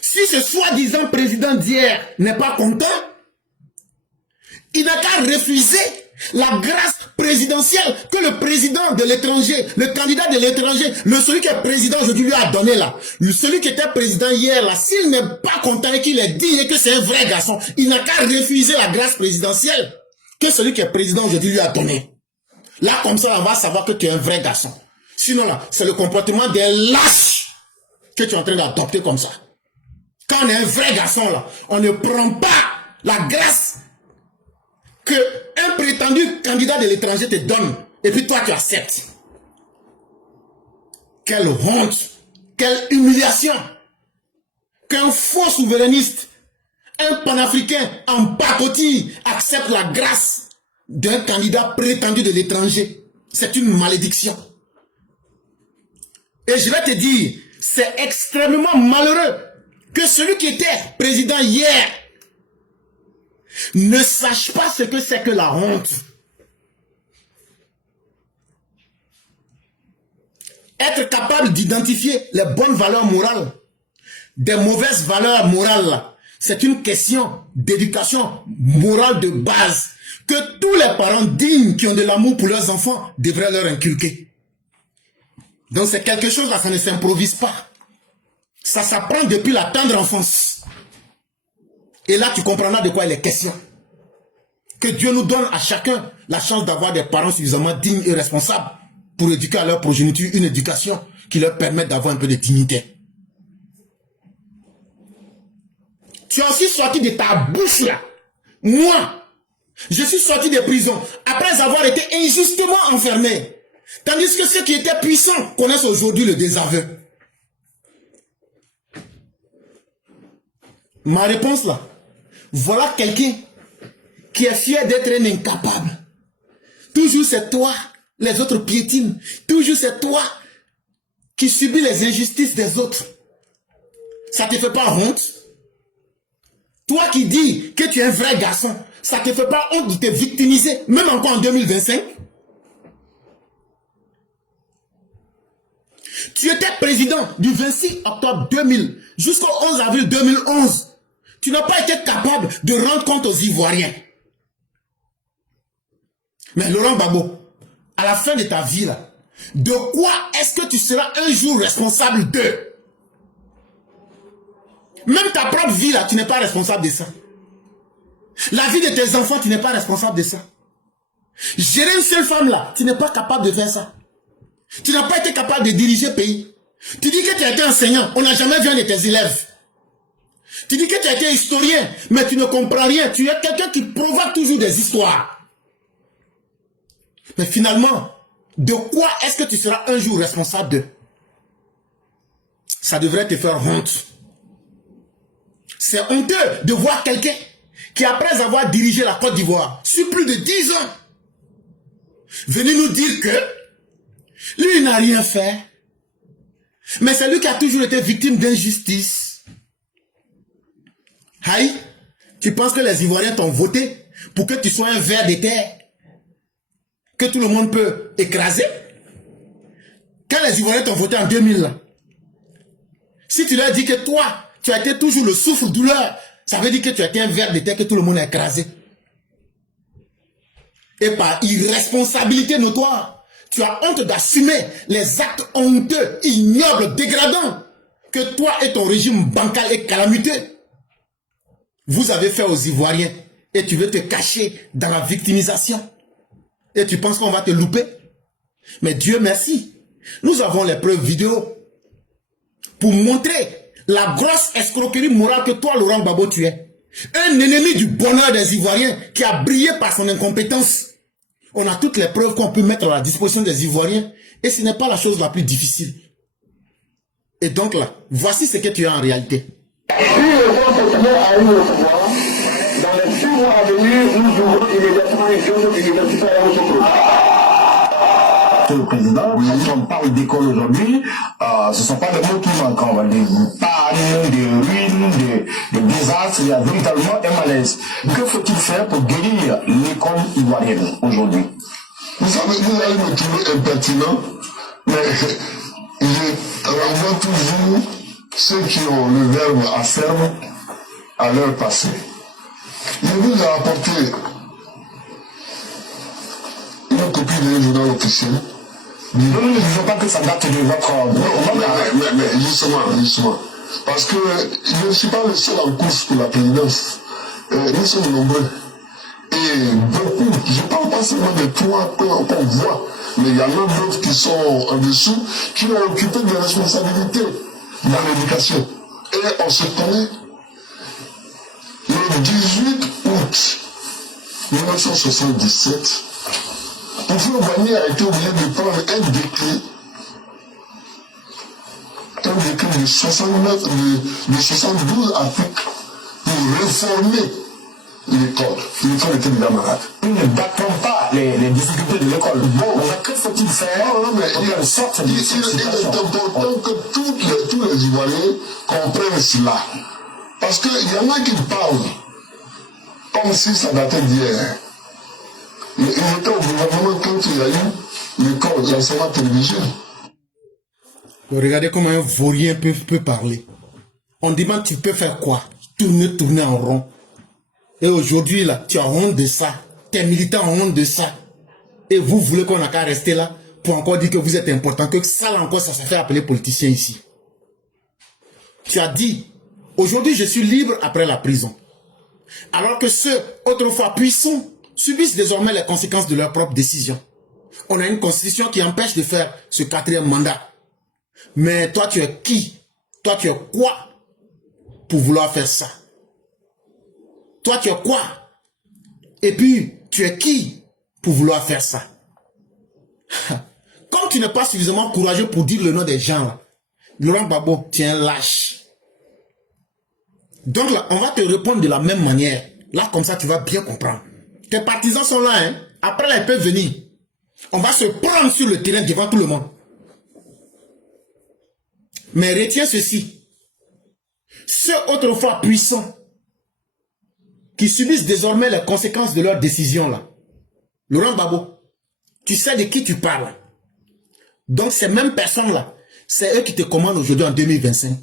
Si ce soi-disant président d'hier n'est pas content, il n'a qu'à refuser la grâce présidentielle que le président de l'étranger, le candidat de l'étranger, celui qui est président aujourd'hui lui a donné là. Celui qui était président hier là, s'il n'est pas content et qu'il est digne et que c'est un vrai garçon, il n'a qu'à refuser la grâce présidentielle que celui qui est président aujourd'hui lui a donné. Là, comme ça, on va savoir que tu es un vrai garçon. Sinon là, c'est le comportement des lâches que tu es en train d'adopter comme ça. Quand on est un vrai garçon là, on ne prend pas la grâce que un prétendu candidat de l'étranger te donne, et puis toi tu acceptes. Quelle honte, quelle humiliation, qu'un faux souverainiste, un panafricain en pacotille accepte la grâce d'un candidat prétendu de l'étranger. C'est une malédiction. Et je vais te dire, c'est extrêmement malheureux que celui qui était président hier ne sache pas ce que c'est que la honte. Être capable d'identifier les bonnes valeurs morales des mauvaises valeurs morales, c'est une question d'éducation morale de base que tous les parents dignes qui ont de l'amour pour leurs enfants devraient leur inculquer. Donc c'est quelque chose là, ça ne s'improvise pas. Ça s'apprend depuis la tendre enfance. Et là, tu comprendras de quoi il est question. Que Dieu nous donne à chacun la chance d'avoir des parents suffisamment dignes et responsables pour éduquer à leur progéniture une éducation qui leur permette d'avoir un peu de dignité. Tu es aussi sorti de ta bouche là. Moi, je suis sorti de prison après avoir été injustement enfermé. Tandis que ceux qui étaient puissants connaissent aujourd'hui le désaveu. Ma réponse là, voilà quelqu'un qui est fier d'être un incapable. Toujours c'est toi, les autres piétinent. Toujours c'est toi qui subis les injustices des autres. Ça te fait pas honte? Toi qui dis que tu es un vrai garçon, ça te fait pas honte de te victimiser, même encore en 2025? Tu étais président du 26 octobre 2000 jusqu'au 11 avril 2011. Tu n'as pas été capable de rendre compte aux Ivoiriens. Mais Laurent Gbagbo, à la fin de ta vie là, de quoi est-ce que tu seras un jour responsable d'eux? Même ta propre vie là, tu n'es pas responsable de ça. La vie de tes enfants, tu n'es pas responsable de ça. Gérer une seule femme là, tu n'es pas capable de faire ça. Tu n'as pas été capable de diriger le pays. Tu dis que tu as été enseignant, on n'a jamais vu un de tes élèves. Tu dis que tu as été historien, mais tu ne comprends rien. Tu es quelqu'un qui provoque toujours des histoires. Mais finalement, de quoi est-ce que tu seras un jour responsable d'eux? Ça devrait te faire honte. C'est honteux de voir quelqu'un qui, après avoir dirigé la Côte d'Ivoire sur plus de 10 ans, venir nous dire que lui n'a rien fait. Mais c'est lui qui a toujours été victime d'injustice. Aïe, Tu penses que les Ivoiriens t'ont voté pour que tu sois un ver de terre que tout le monde peut écraser? Quand les Ivoiriens t'ont voté en 2000, là, si tu leur dis que toi, tu as été toujours le souffre-douleur, ça veut dire que tu as été un ver de terre que tout le monde a écrasé. Et par irresponsabilité notoire, tu as honte d'assumer les actes honteux, ignobles, dégradants que toi et ton régime bancal et calamiteux vous avez fait aux Ivoiriens. Et tu veux te cacher dans la victimisation. Et tu penses qu'on va te louper? Mais Dieu merci, nous avons les preuves vidéo pour montrer la grosse escroquerie morale que toi, Laurent Gbagbo, tu es. Un ennemi du bonheur des Ivoiriens qui a brillé par son incompétence. On a toutes les preuves qu'on peut mettre à la disposition des Ivoiriens et ce n'est pas la chose la plus difficile. Et donc là, voici ce que tu as en réalité. Si le vent continue à aller au pouvoir, dans les 6 mois à venir, nous ouvrons immédiatement une jeune université à notre programme. Le président, quand on parle d'école aujourd'hui, ce ne sont pas des mots qui manquent. On va des pannes, des ruines, des désastres. Il y a véritablement un malaise. Que faut-il faire pour guérir l'école ivoirienne aujourd'hui? Vous savez, vous allez me trouver impertinent, mais je renvoie toujours ceux qui ont le verbe à ferme à leur passé. Je vous ai apporté une copie d'un journal officiel. Nous ne disons pas que ça date de votre... Non, mais justement. Parce que je ne suis pas le seul en course pour la présidence. Nous sommes nombreux. Et beaucoup, je ne parle pas seulement de toi qu'on voit, mais il y en a d'autres qui sont en dessous, qui ont occupé des responsabilités dans l'éducation. Et on se connaît. Le 18 août 1977, Houphouët Boigny a été obligé de prendre un décret de 72 articles pour réformer l'école. L'école était déjà malade. Nous ne battons pas les difficultés de l'école. Bon, que faut-il faire il est important que tous les Ivoiriens comprennent cela. Parce qu'il y en a qui parlent comme si ça datait d'hier. Ils étaient au gouvernement quand il y a eu l'école, l'enseignement télévision. Regardez comment un vaurien peut parler. On demande tu peux faire quoi? Tourner en rond. Et aujourd'hui, là, tu as honte de ça. Tes militants ont honte de ça. Et vous voulez qu'on n'a qu'à rester là pour encore dire que vous êtes important, que ça là encore, ça se fait appeler politicien ici. Tu as dit, aujourd'hui je suis libre après la prison. Alors que ceux autrefois puissants subissent désormais les conséquences de leurs propres décisions. On a une constitution qui empêche de faire ce 4e mandat. Mais toi tu es qui? Toi tu es quoi pour vouloir faire ça? Toi tu es quoi? Et puis tu es qui pour vouloir faire ça? Comme tu n'es pas suffisamment courageux pour dire le nom des gens là, Laurent Gbagbo, tu es un lâche. Donc là, on va te répondre de la même manière. Là, comme ça, tu vas bien comprendre. Tes partisans sont là, hein. Après là, ils peuvent venir. On va se prendre sur le terrain devant tout le monde. Mais retiens ceci. Ceux autrefois puissants qui subissent désormais les conséquences de leurs décisions là. Laurent Gbagbo, tu sais de qui tu parles. Donc ces mêmes personnes là, c'est eux qui te commandent aujourd'hui en 2025.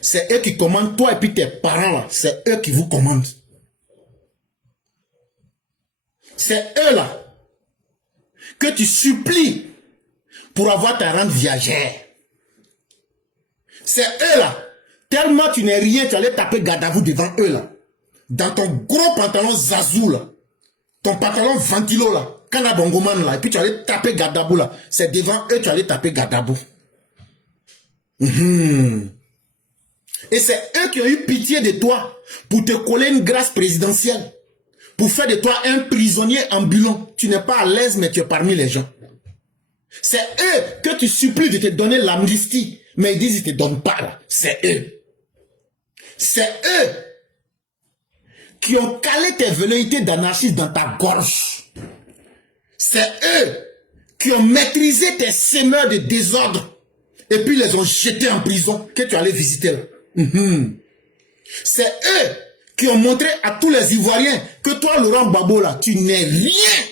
C'est eux qui commandent toi et puis tes parents là. C'est eux qui vous commandent. C'est eux là que tu supplies pour avoir ta rente viagère. C'est eux là. Tellement tu n'es rien, tu allais taper Gadavou devant eux là. Dans ton gros pantalon Zazou là. Ton pantalon Ventilo là. Kanabongoman là. Et puis tu allais taper Gadabou là. C'est devant eux tu allais taper Gadabou. Et c'est eux qui ont eu pitié de toi pour te coller une grâce présidentielle. Pour faire de toi un prisonnier ambulant. Tu n'es pas à l'aise mais tu es parmi les gens. C'est eux que tu supplies de te donner l'amnistie. Mais ils disent ils ne te donnent pas. C'est eux. C'est eux qui ont calé tes velléités d'anarchisme dans ta gorge. C'est eux qui ont maîtrisé tes semeurs de désordre et puis les ont jetés en prison que tu allais visiter là. C'est eux qui ont montré à tous les Ivoiriens que toi, Laurent Gbagbo, là, tu n'es rien.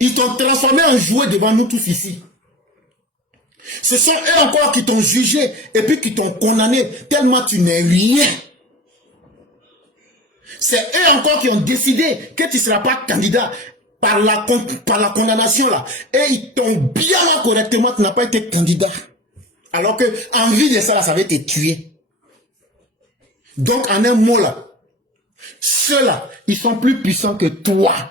Ils t'ont transformé en jouet devant nous tous ici. Ce sont eux encore qui t'ont jugé et puis qui t'ont condamné tellement tu n'es rien. C'est eux encore qui ont décidé que tu ne seras pas candidat par la condamnation là. Et ils t'ont bien là correctement, tu n'as pas été candidat. Alors que en vie de ça, là, ça va te tuer. Donc en un mot là, ceux-là, ils sont plus puissants que toi.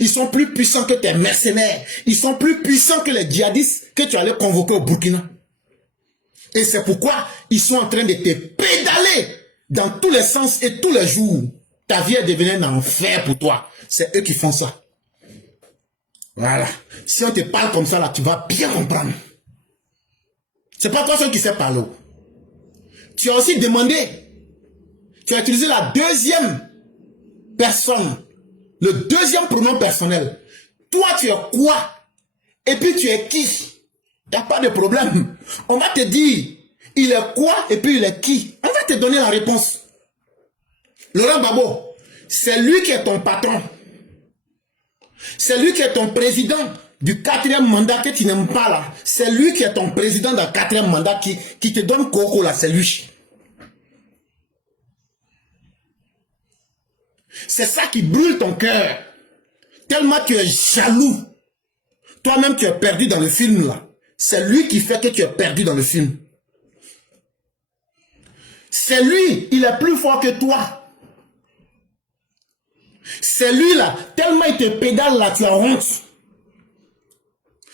Ils sont plus puissants que tes mercenaires. Ils sont plus puissants que les djihadistes que tu allais convoquer au Burkina. Et c'est pourquoi ils sont en train de te pédaler dans tous les sens et tous les jours. Ta vie est devenue un enfer pour toi. C'est eux qui font ça. Voilà. Si on te parle comme ça, là, tu vas bien comprendre. C'est pas toi seul qui sais parler. Tu as aussi demandé. Tu as utilisé la deuxième personne. Le deuxième pronom personnel. Toi, tu es quoi? Et puis tu es qui? Il n'y a pas de problème. On va te dire, il est quoi et puis il est qui? On va te donner la réponse. Laurent Gbagbo, c'est lui qui est ton patron. C'est lui qui est ton président du 4e mandat que tu n'aimes pas là. C'est lui qui est ton président dans le 4e mandat qui te donne coco là, c'est lui. C'est ça qui brûle ton cœur. Tellement tu es jaloux. Toi-même tu es perdu dans le film là. C'est lui qui fait que tu es perdu dans le film. C'est lui, il est plus fort que toi. C'est lui là, tellement il te pédale là, tu as honte.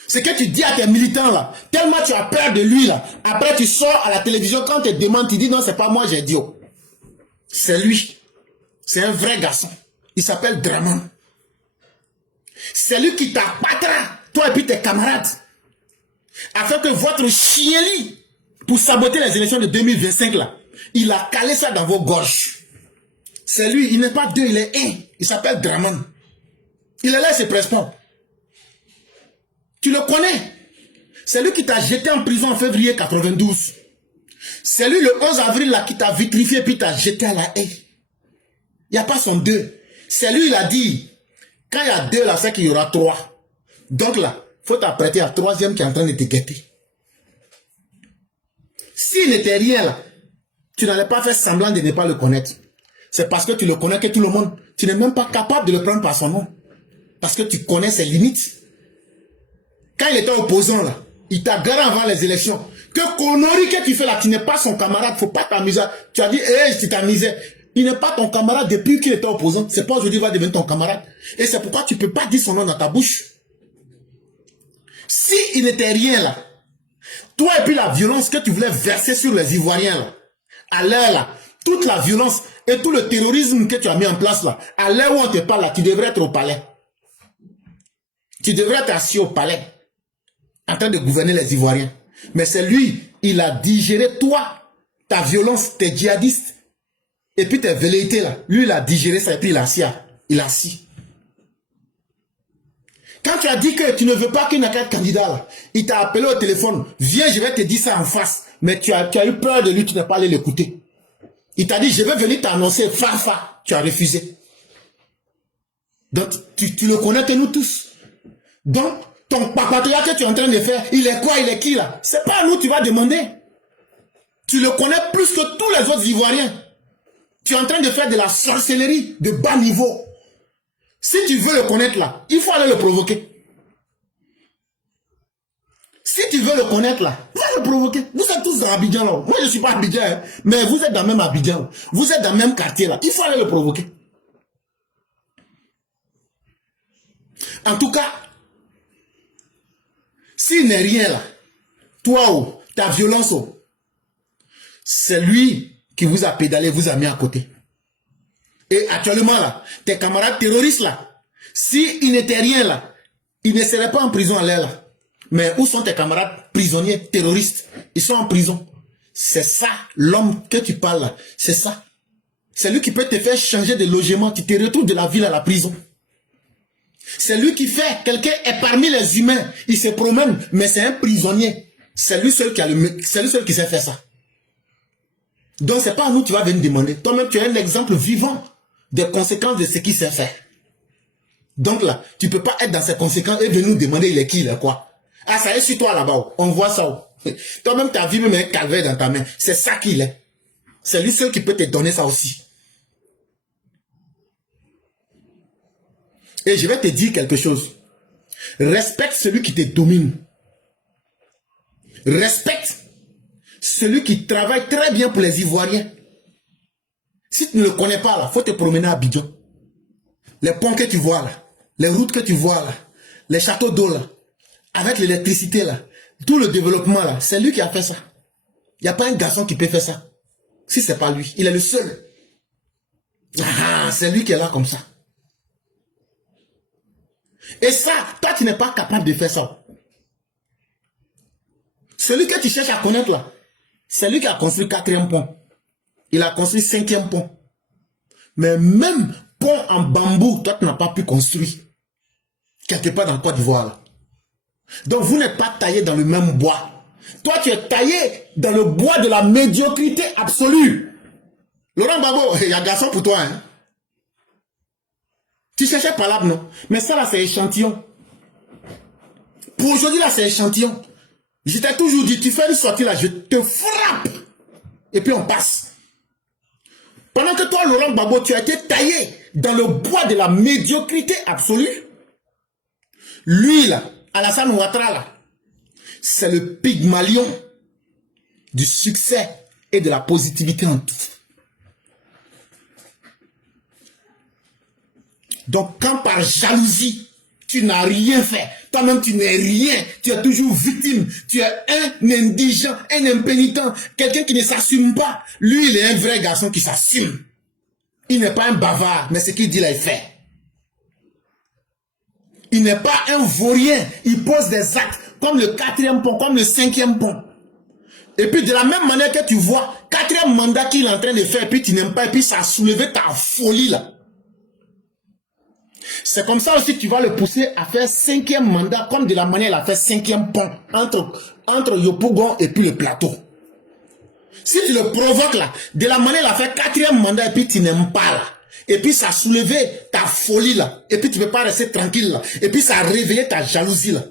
Ce que tu dis à tes militants là, tellement tu as peur de lui là. Après tu sors à la télévision, quand tu te demandes, tu dis non, c'est pas moi, j'ai dit. Oh. C'est lui. C'est un vrai garçon. Il s'appelle Draman. C'est lui qui t'abattra, toi et puis tes camarades, afin que votre chienlit, pour saboter les élections de 2025 là, il a calé ça dans vos gorges. C'est lui, il n'est pas deux, il est un. Il s'appelle Draman. Il est là, c'est Prespon. Tu le connais. C'est lui qui t'a jeté en prison en février 92. C'est lui le 11 avril là qui t'a vitrifié puis t'a jeté à la haie. Il n'y a pas son deux. C'est lui, il a dit, quand il y a deux là, c'est qu'il y aura trois. Donc là, il faut t'apprêter à troisième qui est en train de te guetter. S'il n'était rien là, tu n'allais pas faire semblant de ne pas le connaître. C'est parce que tu le connais que tout le monde, tu n'es même pas capable de le prendre par son nom. Parce que tu connais ses limites. Quand il était opposant là, il t'a garé avant les élections. Que connerie que tu fais là, tu n'es pas son camarade, faut pas t'amuser. Tu as dit, tu t'amusais. Il n'est pas ton camarade depuis qu'il était opposant. C'est pas aujourd'hui qu'il va devenir ton camarade. Et c'est pourquoi tu ne peux pas dire son nom dans ta bouche. Si il n'était rien là, toi et puis la violence que tu voulais verser sur les Ivoiriens là, à l'heure là, toute la violence et tout le terrorisme que tu as mis en place là, à l'heure où on te parle là, tu devrais être au palais. Tu devrais être assis au palais, en train de gouverner les Ivoiriens. Mais c'est lui, il a digéré toi, ta violence, tes djihadistes, et puis tes velléités là. Lui, il a digéré ça et puis il a assis. Quand tu as dit que tu ne veux pas qu'il n'y ait qu'un candidat là, il t'a appelé au téléphone, viens, je vais te dire ça en face. Mais tu as eu peur de lui, tu n'as pas allé l'écouter. Il t'a dit, je vais venir t'annoncer, fa. Tu as refusé. Donc, tu le connais que nous tous. Donc, ton papatriat que tu es en train de faire, il est quoi, il est qui là? C'est pas à nous, tu vas demander. Tu le connais plus que tous les autres Ivoiriens. Tu es en train de faire de la sorcellerie de bas niveau. Si tu veux le connaître là, il faut aller le provoquer. Si tu veux le connaître là, va le provoquer. Vous êtes tous dans Abidjan là. Moi je ne suis pas Abidjan, hein, mais vous êtes dans le même Abidjan. Vous êtes dans le même quartier là. Il faut aller le provoquer. En tout cas, s'il n'est rien là, toi, ta violence, c'est lui qui vous a pédalé, vous a mis à côté. Et actuellement là, tes camarades terroristes là, s'ils n'étaient rien là, ils ne seraient pas en prison à l'air là. Mais où sont tes camarades prisonniers terroristes? Ils sont en prison. C'est ça, l'homme que tu parles là, c'est ça. C'est lui qui peut te faire changer de logement, tu te retrouves de la ville à la prison. C'est lui qui fait, quelqu'un est parmi les humains, il se promène, mais c'est un prisonnier. C'est lui seul qui sait faire ça. Donc c'est pas à nous que tu vas venir demander. Toi-même, tu es un exemple vivant des conséquences de ce qui s'est fait. Donc là, tu peux pas être dans ces conséquences et venir nous demander il est qui, il est quoi. Ah, ça est sur toi là-bas. On voit ça. Toi-même, tu as vu même un calvaire dans ta main. C'est ça qu'il est. C'est lui seul qui peut te donner ça aussi. Et je vais te dire quelque chose. Respecte celui qui te domine. Respecte celui qui travaille très bien pour les Ivoiriens. Si tu ne le connais pas là, faut te promener à Abidjan. Les ponts que tu vois là, les routes que tu vois là, les châteaux d'eau là, avec l'électricité là, tout le développement là, c'est lui qui a fait ça. Il n'y a pas un garçon qui peut faire ça. Si c'est pas lui, il est le seul. Ah, c'est lui qui est là comme ça. Et ça, toi tu n'es pas capable de faire ça. Celui que tu cherches à connaître là, c'est lui qui a construit 4e pont. Il a construit 5e pont. Mais même pont en bambou, toi tu n'as pas pu construire. Quelque part dans le Côte d'Ivoire là. Donc vous n'êtes pas taillé dans le même bois. Toi tu es taillé dans le bois de la médiocrité absolue. Laurent Gbagbo, il y a un garçon pour toi. Hein? Tu cherchais par là, non? Mais ça là c'est échantillon. Pour aujourd'hui là c'est échantillon. Je t'ai toujours dit, tu fais une sortie là, je te frappe. Et puis on passe. Pendant que toi, Laurent Gbagbo, tu as été taillé dans le bois de la médiocrité absolue. Lui là, Alassane Ouattara là, c'est le Pygmalion du succès et de la positivité en tout. Donc quand par jalousie, tu n'as rien fait, toi-même tu n'es rien, tu es toujours victime, tu es un indigent, un impénitent, quelqu'un qui ne s'assume pas. Lui, il est un vrai garçon qui s'assume. Il n'est pas un bavard, mais ce qu'il dit là, il fait. Il n'est pas un vaurien, il pose des actes, comme le 4e pont, comme le 5e pont. Et puis de la même manière que tu vois, 4e mandat qu'il est en train de faire, et puis tu n'aimes pas, et puis ça a soulevé ta folie là. C'est comme ça aussi que tu vas le pousser à faire 5e mandat, comme de la manière il a fait 5e pont, entre Yopougon et puis le plateau. Si tu le provoques là, de la manière il a fait 4e mandat, et puis tu n'aimes pas là, et puis ça a soulevé ta folie là, et puis tu ne peux pas rester tranquille là, et puis ça a réveillé ta jalousie là.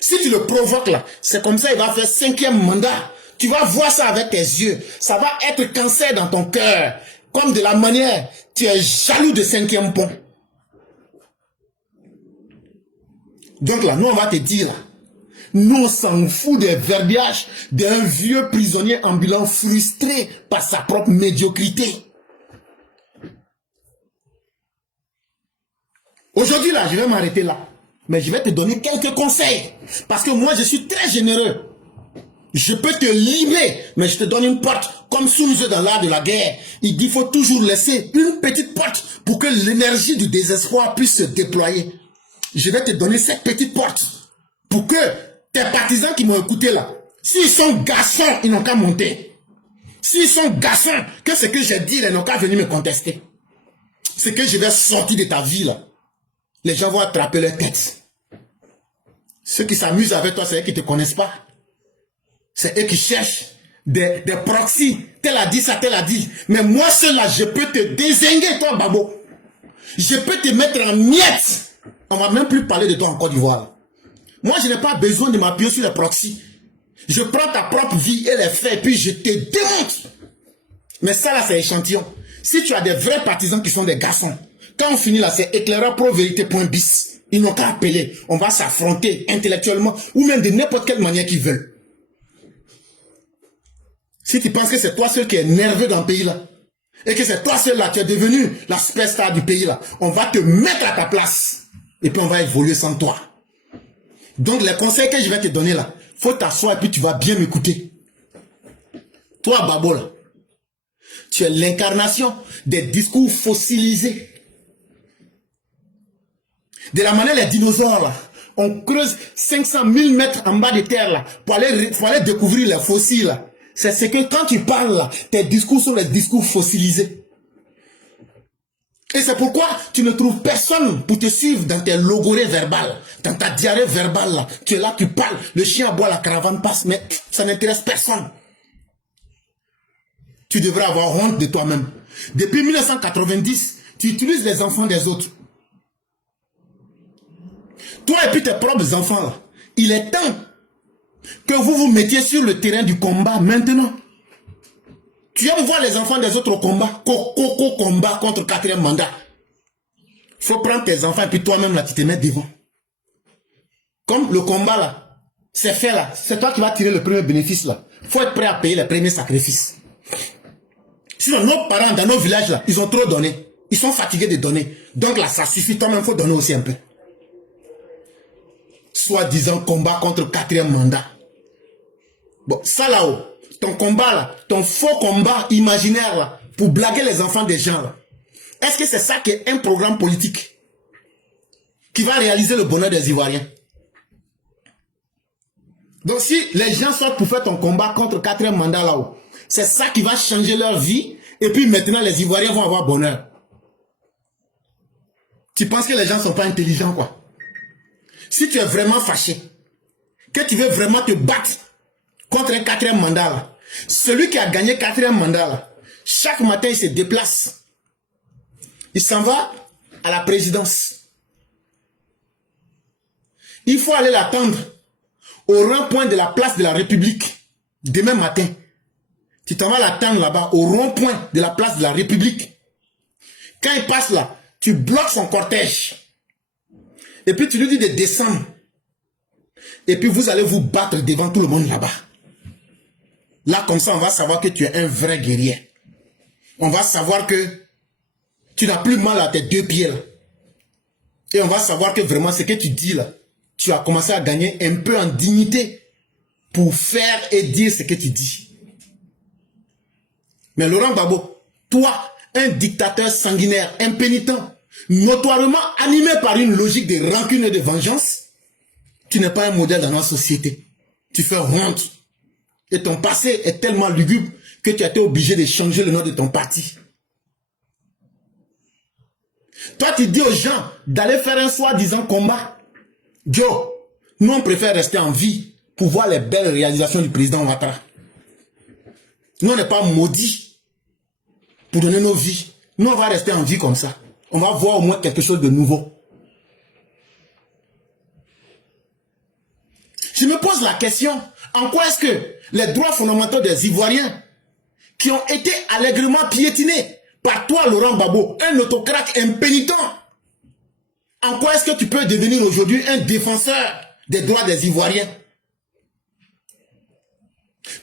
Si tu le provoques là, c'est comme ça il va faire 5e mandat. Tu vas voir ça avec tes yeux. Ça va être cancer dans ton cœur. Comme de la manière, tu es jaloux de 5e pont. Donc là, nous on va te dire là, nous on s'en fout des verbiages d'un vieux prisonnier ambulant frustré par sa propre médiocrité. Aujourd'hui là, je vais m'arrêter là. Mais je vais te donner quelques conseils. Parce que moi je suis très généreux. Je peux te livrer, mais je te donne une porte. Comme Sun Tzu dans l'art de la guerre. Il dit qu'il faut toujours laisser une petite porte pour que l'énergie du désespoir puisse se déployer. Je vais te donner cette petite porte pour que tes partisans qui m'ont écouté là, s'ils sont garçons, ils n'ont qu'à monter. S'ils sont garçons, que ce que j'ai dit, ils n'ont qu'à venir me contester. C'est que je vais sortir de ta vie là. Les gens vont attraper leur tête. Ceux qui s'amusent avec toi, c'est eux qui ne te connaissent pas. C'est eux qui cherchent des proxys. Tel a dit ça, tel a dit. Mais moi seul là, je peux te dézinguer toi, Babo. Je peux te mettre en miettes. On ne va même plus parler de toi en Côte d'Ivoire. Moi, je n'ai pas besoin de m'appuyer sur les proxys. Je prends ta propre vie et les faits, et puis je te démonte. Mais ça, là, c'est échantillon. Si tu as des vrais partisans qui sont des garçons, quand on finit là, c'est éclairant pro-vérité.bis. Ils n'ont qu'à appeler. On va s'affronter intellectuellement ou même de n'importe quelle manière qu'ils veulent. Si tu penses que c'est toi seul qui est nerveux dans le pays là, et que c'est toi seul là, tu es devenu la superstar du pays là, on va te mettre à ta place. Et puis on va évoluer sans toi. Donc les conseils que je vais te donner là, faut t'asseoir et puis tu vas bien m'écouter. Toi Babo là, tu es l'incarnation des discours fossilisés. De la manière les dinosaures là, on creuse 500 000 mètres en bas de terre là, pour aller découvrir les fossiles là. C'est ce que quand tu parles là, tes discours sont les discours fossilisés. Et c'est pourquoi tu ne trouves personne pour te suivre dans tes logorées verbales, dans ta diarrhée verbale là. Tu es là, tu parles, le chien aboie, la caravane passe, mais ça n'intéresse personne. Tu devrais avoir honte de toi-même. Depuis 1990, tu utilises les enfants des autres. Toi et puis tes propres enfants, là, il est temps que vous vous mettiez sur le terrain du combat maintenant. Tu aimes voir les enfants des autres au combat, combat contre 4e mandat. Il faut prendre tes enfants et puis toi-même là, tu te mets devant. Comme le combat là, c'est fait là, c'est toi qui vas tirer le premier bénéfice là. Il faut être prêt à payer les premiers sacrifices. Sinon, nos parents dans nos villages là, ils ont trop donné. Ils sont fatigués de donner. Donc là, ça suffit, toi-même, il faut donner aussi un peu. Soi-disant combat contre 4e mandat. Bon, ça là-haut, ton combat là, ton faux combat imaginaire là, pour blaguer les enfants des gens là. Est-ce que c'est ça qui est un programme politique qui va réaliser le bonheur des Ivoiriens? Donc si les gens sortent pour faire ton combat contre 4e mandat là-haut, c'est ça qui va changer leur vie et puis maintenant les Ivoiriens vont avoir bonheur. Tu penses que les gens ne sont pas intelligents quoi? Si tu es vraiment fâché, que tu veux vraiment te battre contre un 4e mandat là, celui qui a gagné 4e mandat là, chaque matin il se déplace. Il s'en va à la présidence. Il faut aller l'attendre au rond-point de la place de la République demain matin. Tu t'en vas l'attendre là-bas au rond-point de la place de la République. Quand il passe là, tu bloques son cortège. Et puis tu lui dis de descendre. Et puis vous allez vous battre devant tout le monde là-bas. Là comme ça on va savoir que tu es un vrai guerrier. On va savoir que tu n'as plus mal à tes 2 pieds là. Et on va savoir que vraiment ce que tu dis là, tu as commencé à gagner un peu en dignité pour faire et dire ce que tu dis. Mais Laurent Gbagbo, toi, un dictateur sanguinaire, impénitent, notoirement animé par une logique de rancune et de vengeance, tu n'es pas un modèle dans notre société. Tu fais honte. Et ton passé est tellement lugubre que tu as été obligé de changer le nom de ton parti. Toi, tu dis aux gens d'aller faire un soi-disant combat. Joe, nous on préfère rester en vie pour voir les belles réalisations du président Ouattara. Nous on n'est pas maudits pour donner nos vies. Nous on va rester en vie comme ça. On va voir au moins quelque chose de nouveau. Je me pose la question, en quoi est-ce que les droits fondamentaux des Ivoiriens qui ont été allègrement piétinés par toi, Laurent Gbagbo, un autocrate impénitent, en quoi est-ce que tu peux devenir aujourd'hui un défenseur des droits des Ivoiriens?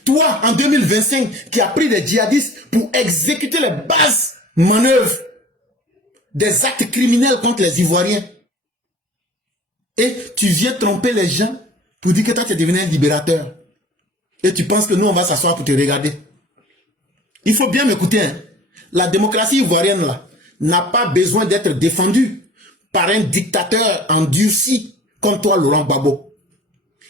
Toi, en 2025, qui as pris des djihadistes pour exécuter les bases manœuvres des actes criminels contre les Ivoiriens. Et tu viens tromper les gens pour dire que toi, tu es devenu un libérateur. Et tu penses que nous, on va s'asseoir pour te regarder. Il faut bien m'écouter, hein. La démocratie ivoirienne, là, n'a pas besoin d'être défendue par un dictateur endurci comme toi, Laurent Gbagbo.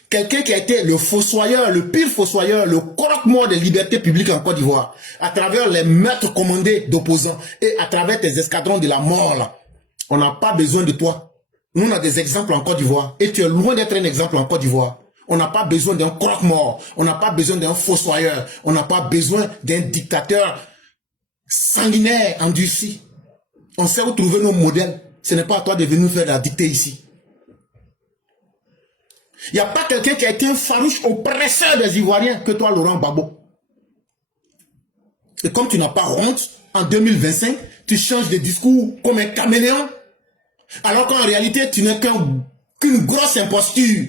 Quelqu'un qui a été le fossoyeur, le pire fossoyeur, le croque-mort des libertés publiques en Côte d'Ivoire, à travers les meurtres commandés d'opposants et à travers tes escadrons de la mort, là. On n'a pas besoin de toi. Nous, on a des exemples en Côte d'Ivoire. Et tu es loin d'être un exemple en Côte d'Ivoire. On n'a pas besoin d'un croque-mort. On n'a pas besoin d'un fossoyeur. On n'a pas besoin d'un dictateur sanguinaire, endurci. On sait où trouver nos modèles. Ce n'est pas à toi de venir nous faire la dictée ici. Il n'y a pas quelqu'un qui a été un farouche oppresseur des Ivoiriens que toi, Laurent Gbagbo. Et comme tu n'as pas honte, en 2025, tu changes de discours comme un caméléon. Alors qu'en réalité, tu n'es qu'une grosse imposture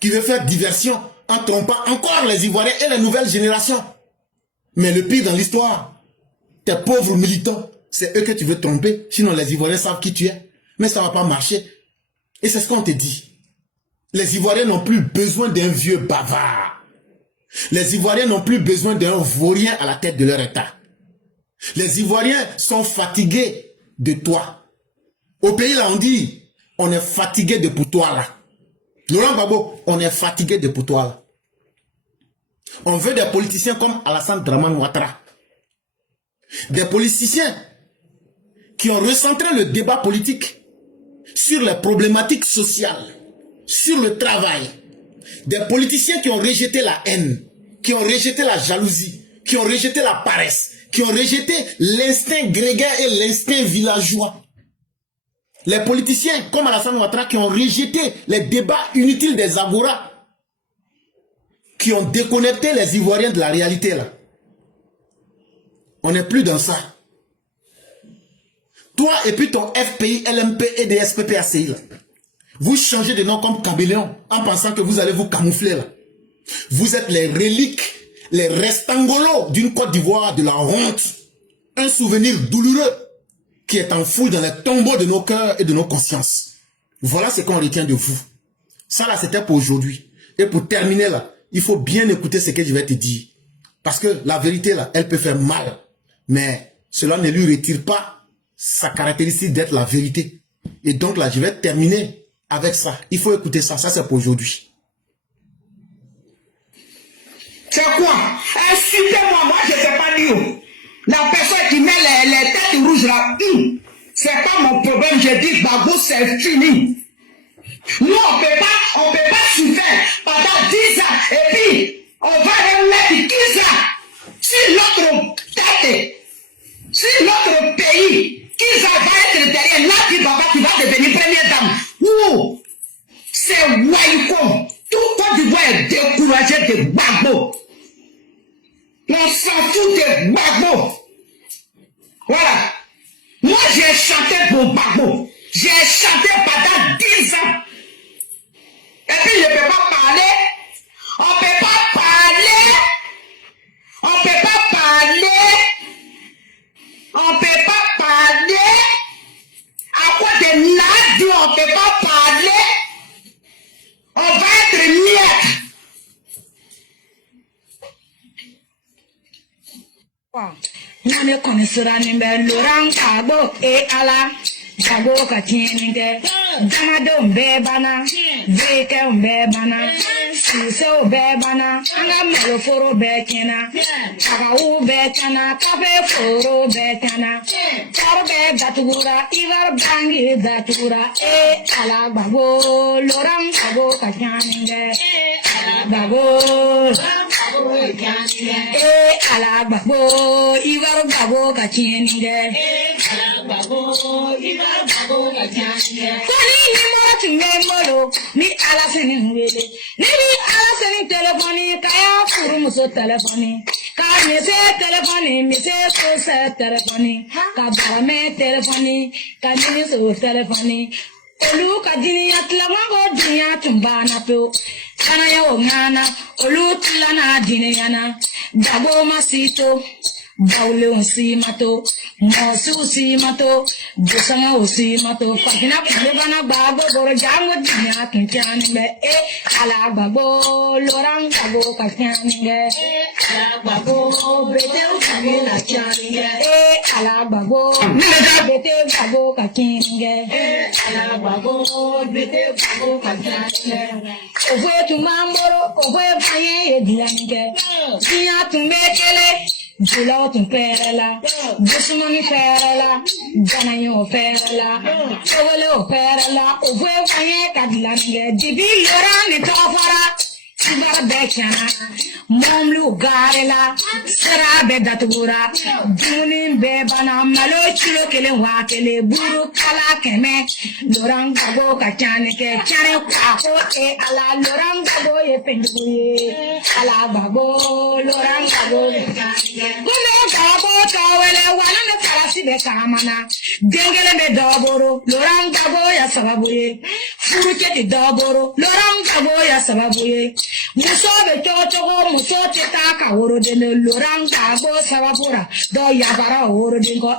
qui veut faire diversion en trompant encore les Ivoiriens et les nouvelles générations. Mais le pire dans l'histoire, tes pauvres militants, c'est eux que tu veux tromper, sinon les Ivoiriens savent qui tu es. Mais ça ne va pas marcher. Et c'est ce qu'on te dit. Les Ivoiriens n'ont plus besoin d'un vieux bavard. Les Ivoiriens n'ont plus besoin d'un vaurien à la tête de leur État. Les Ivoiriens sont fatigués de toi. Au pays là, on dit, on est fatigué de pour toi là. Laurent Gbagbo, on est fatigué de pour toi là. On veut des politiciens comme Alassane Dramane Ouattara. Des politiciens qui ont recentré le débat politique sur les problématiques sociales, sur le travail. Des politiciens qui ont rejeté la haine, qui ont rejeté la jalousie, qui ont rejeté la paresse, qui ont rejeté l'instinct grégaire et l'instinct villageois. Les politiciens, comme Alassane Ouattara, qui ont rejeté les débats inutiles des Agora, qui ont déconnecté les Ivoiriens de la réalité là. On n'est plus dans ça. Toi et puis ton FPI, LMP et des SPPACI là. Vous changez de nom comme caméléon en pensant que vous allez vous camoufler là. Vous êtes les reliques, les restangolos d'une Côte d'Ivoire de la honte. Un souvenir douloureux qui est enfoui dans les tombeaux de nos cœurs et de nos consciences. Voilà ce qu'on retient de vous. Ça là, c'était pour aujourd'hui. Et pour terminer là, il faut bien écouter ce que je vais te dire. Parce que la vérité là, elle peut faire mal. Mais cela ne lui retire pas sa caractéristique d'être la vérité. Et donc là, je vais terminer avec ça. Il faut écouter ça. Ça, c'est pour aujourd'hui. C'est quoi? Insultez-moi, moi je ne sais pas dire. La personne qui met les têtes rouges là, c'est pas mon problème. Je dis, Babou, c'est fini. Nous, on peut pas souffrir pendant 10 ans. Et puis, on va remettre 10 ans. Si notre tête, si notre pays, 10 ans va être derrière Nati Baba qui va devenir première dame. Ouh, c'est Waïko. Tout Côte d'Ivoire est découragé de Gbagbo. On s'en fout de Gbagbo. Voilà. Moi, j'ai chanté pour Gbagbo. J'ai chanté pendant 10 ans. Et puis, je ne peux pas parler. On ne peut pas parler. On ne peut pas parler. On ne peut pas parler. À quoi de Nadi, on ne peut pas parler. On va être miettes. Nane konisura nimbe lorang kabo e ala kabo katininge dama do mbe bana veke mbe bana sise mbe bana anga malo foro be kena aga u be kana kafe foro be kana tarbe gatugura ivar bangi gatugura e ala babo lorang kabo katininge babo e ala babo ivar babo katininge Koni ni mo tu me molo ni ala seni ngwele ni ala seni telefoni kaya furu muso telefoni ka me se telefoni me se ko se telefoni ka bara me telefoni ka ni so telefoni olu ka dini atla mango dunya tumbana pe kana ya ongana olu tlana dini yana dabo masito Baule usi mato, mosi usi mato, busanga usi mato. Fakina pulebana babo boro jango dinya tunchani me ala babo lorang babo kakani me ala babo bete ukami la chani me ala babo bete babo kakini me ala babo bete babo kakani me. Owe tumamoro, owe baye edilani me. Siya tumbekele. Jula tu perla, Busumani perla, Janayo perla, Owelo perla, Owe Waye Cadlange, Dibi Loran Tofara, Siba Bekana, Momlu Garela, Sarabe Datura, Dunin Bebana, Malo Chulo Kele Wakele, Buru Kala Keme, Loran Gabo Kachaneke, Chane Kako, Ala Loran Gabo, Penduye, Ala Babo, Loran Gabo. Gulo Gabo Tawele, one of the Farasi Bekamana, Dengele Doboro, Loran Gabo ya Sababuye, Furuke Doboro, Loran Gabo ya Sababuye, Muso Betoto, Muso Tetaka, Oro de Loran Gabo Sababura, Do Yabara, Oro Dingo,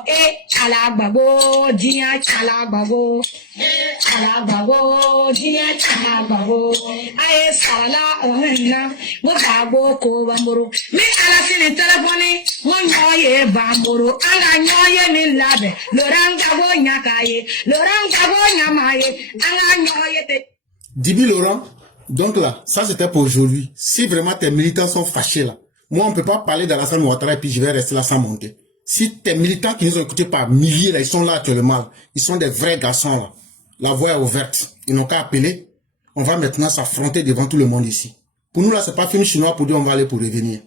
Alababo, Dia Calababo, Alababo, Dia Calababo, Ae Sala, Ohina, Mugabo, Kovamoro, me Alasin telephone, one noye Bamboro, Anga Noye Nilabe, Loran Gabo Nyakaye, Loran Gabo Nyamaye, Anga Noye. Dibi Laurent, donc là, ça c'était pour aujourd'hui. Si vraiment tes militants sont fâchés là, moi on ne peut pas parler d'Alassane Ouattara et puis je vais rester là sans monter. Si tes militants qui nous ont écoutés par milliers là, ils sont là actuellement, ils sont des vrais garçons là. La voie est ouverte. Ils n'ont qu'à appeler. On va maintenant s'affronter devant tout le monde ici. Pour nous là, c'est pas film chinois pour dire on va aller pour revenir.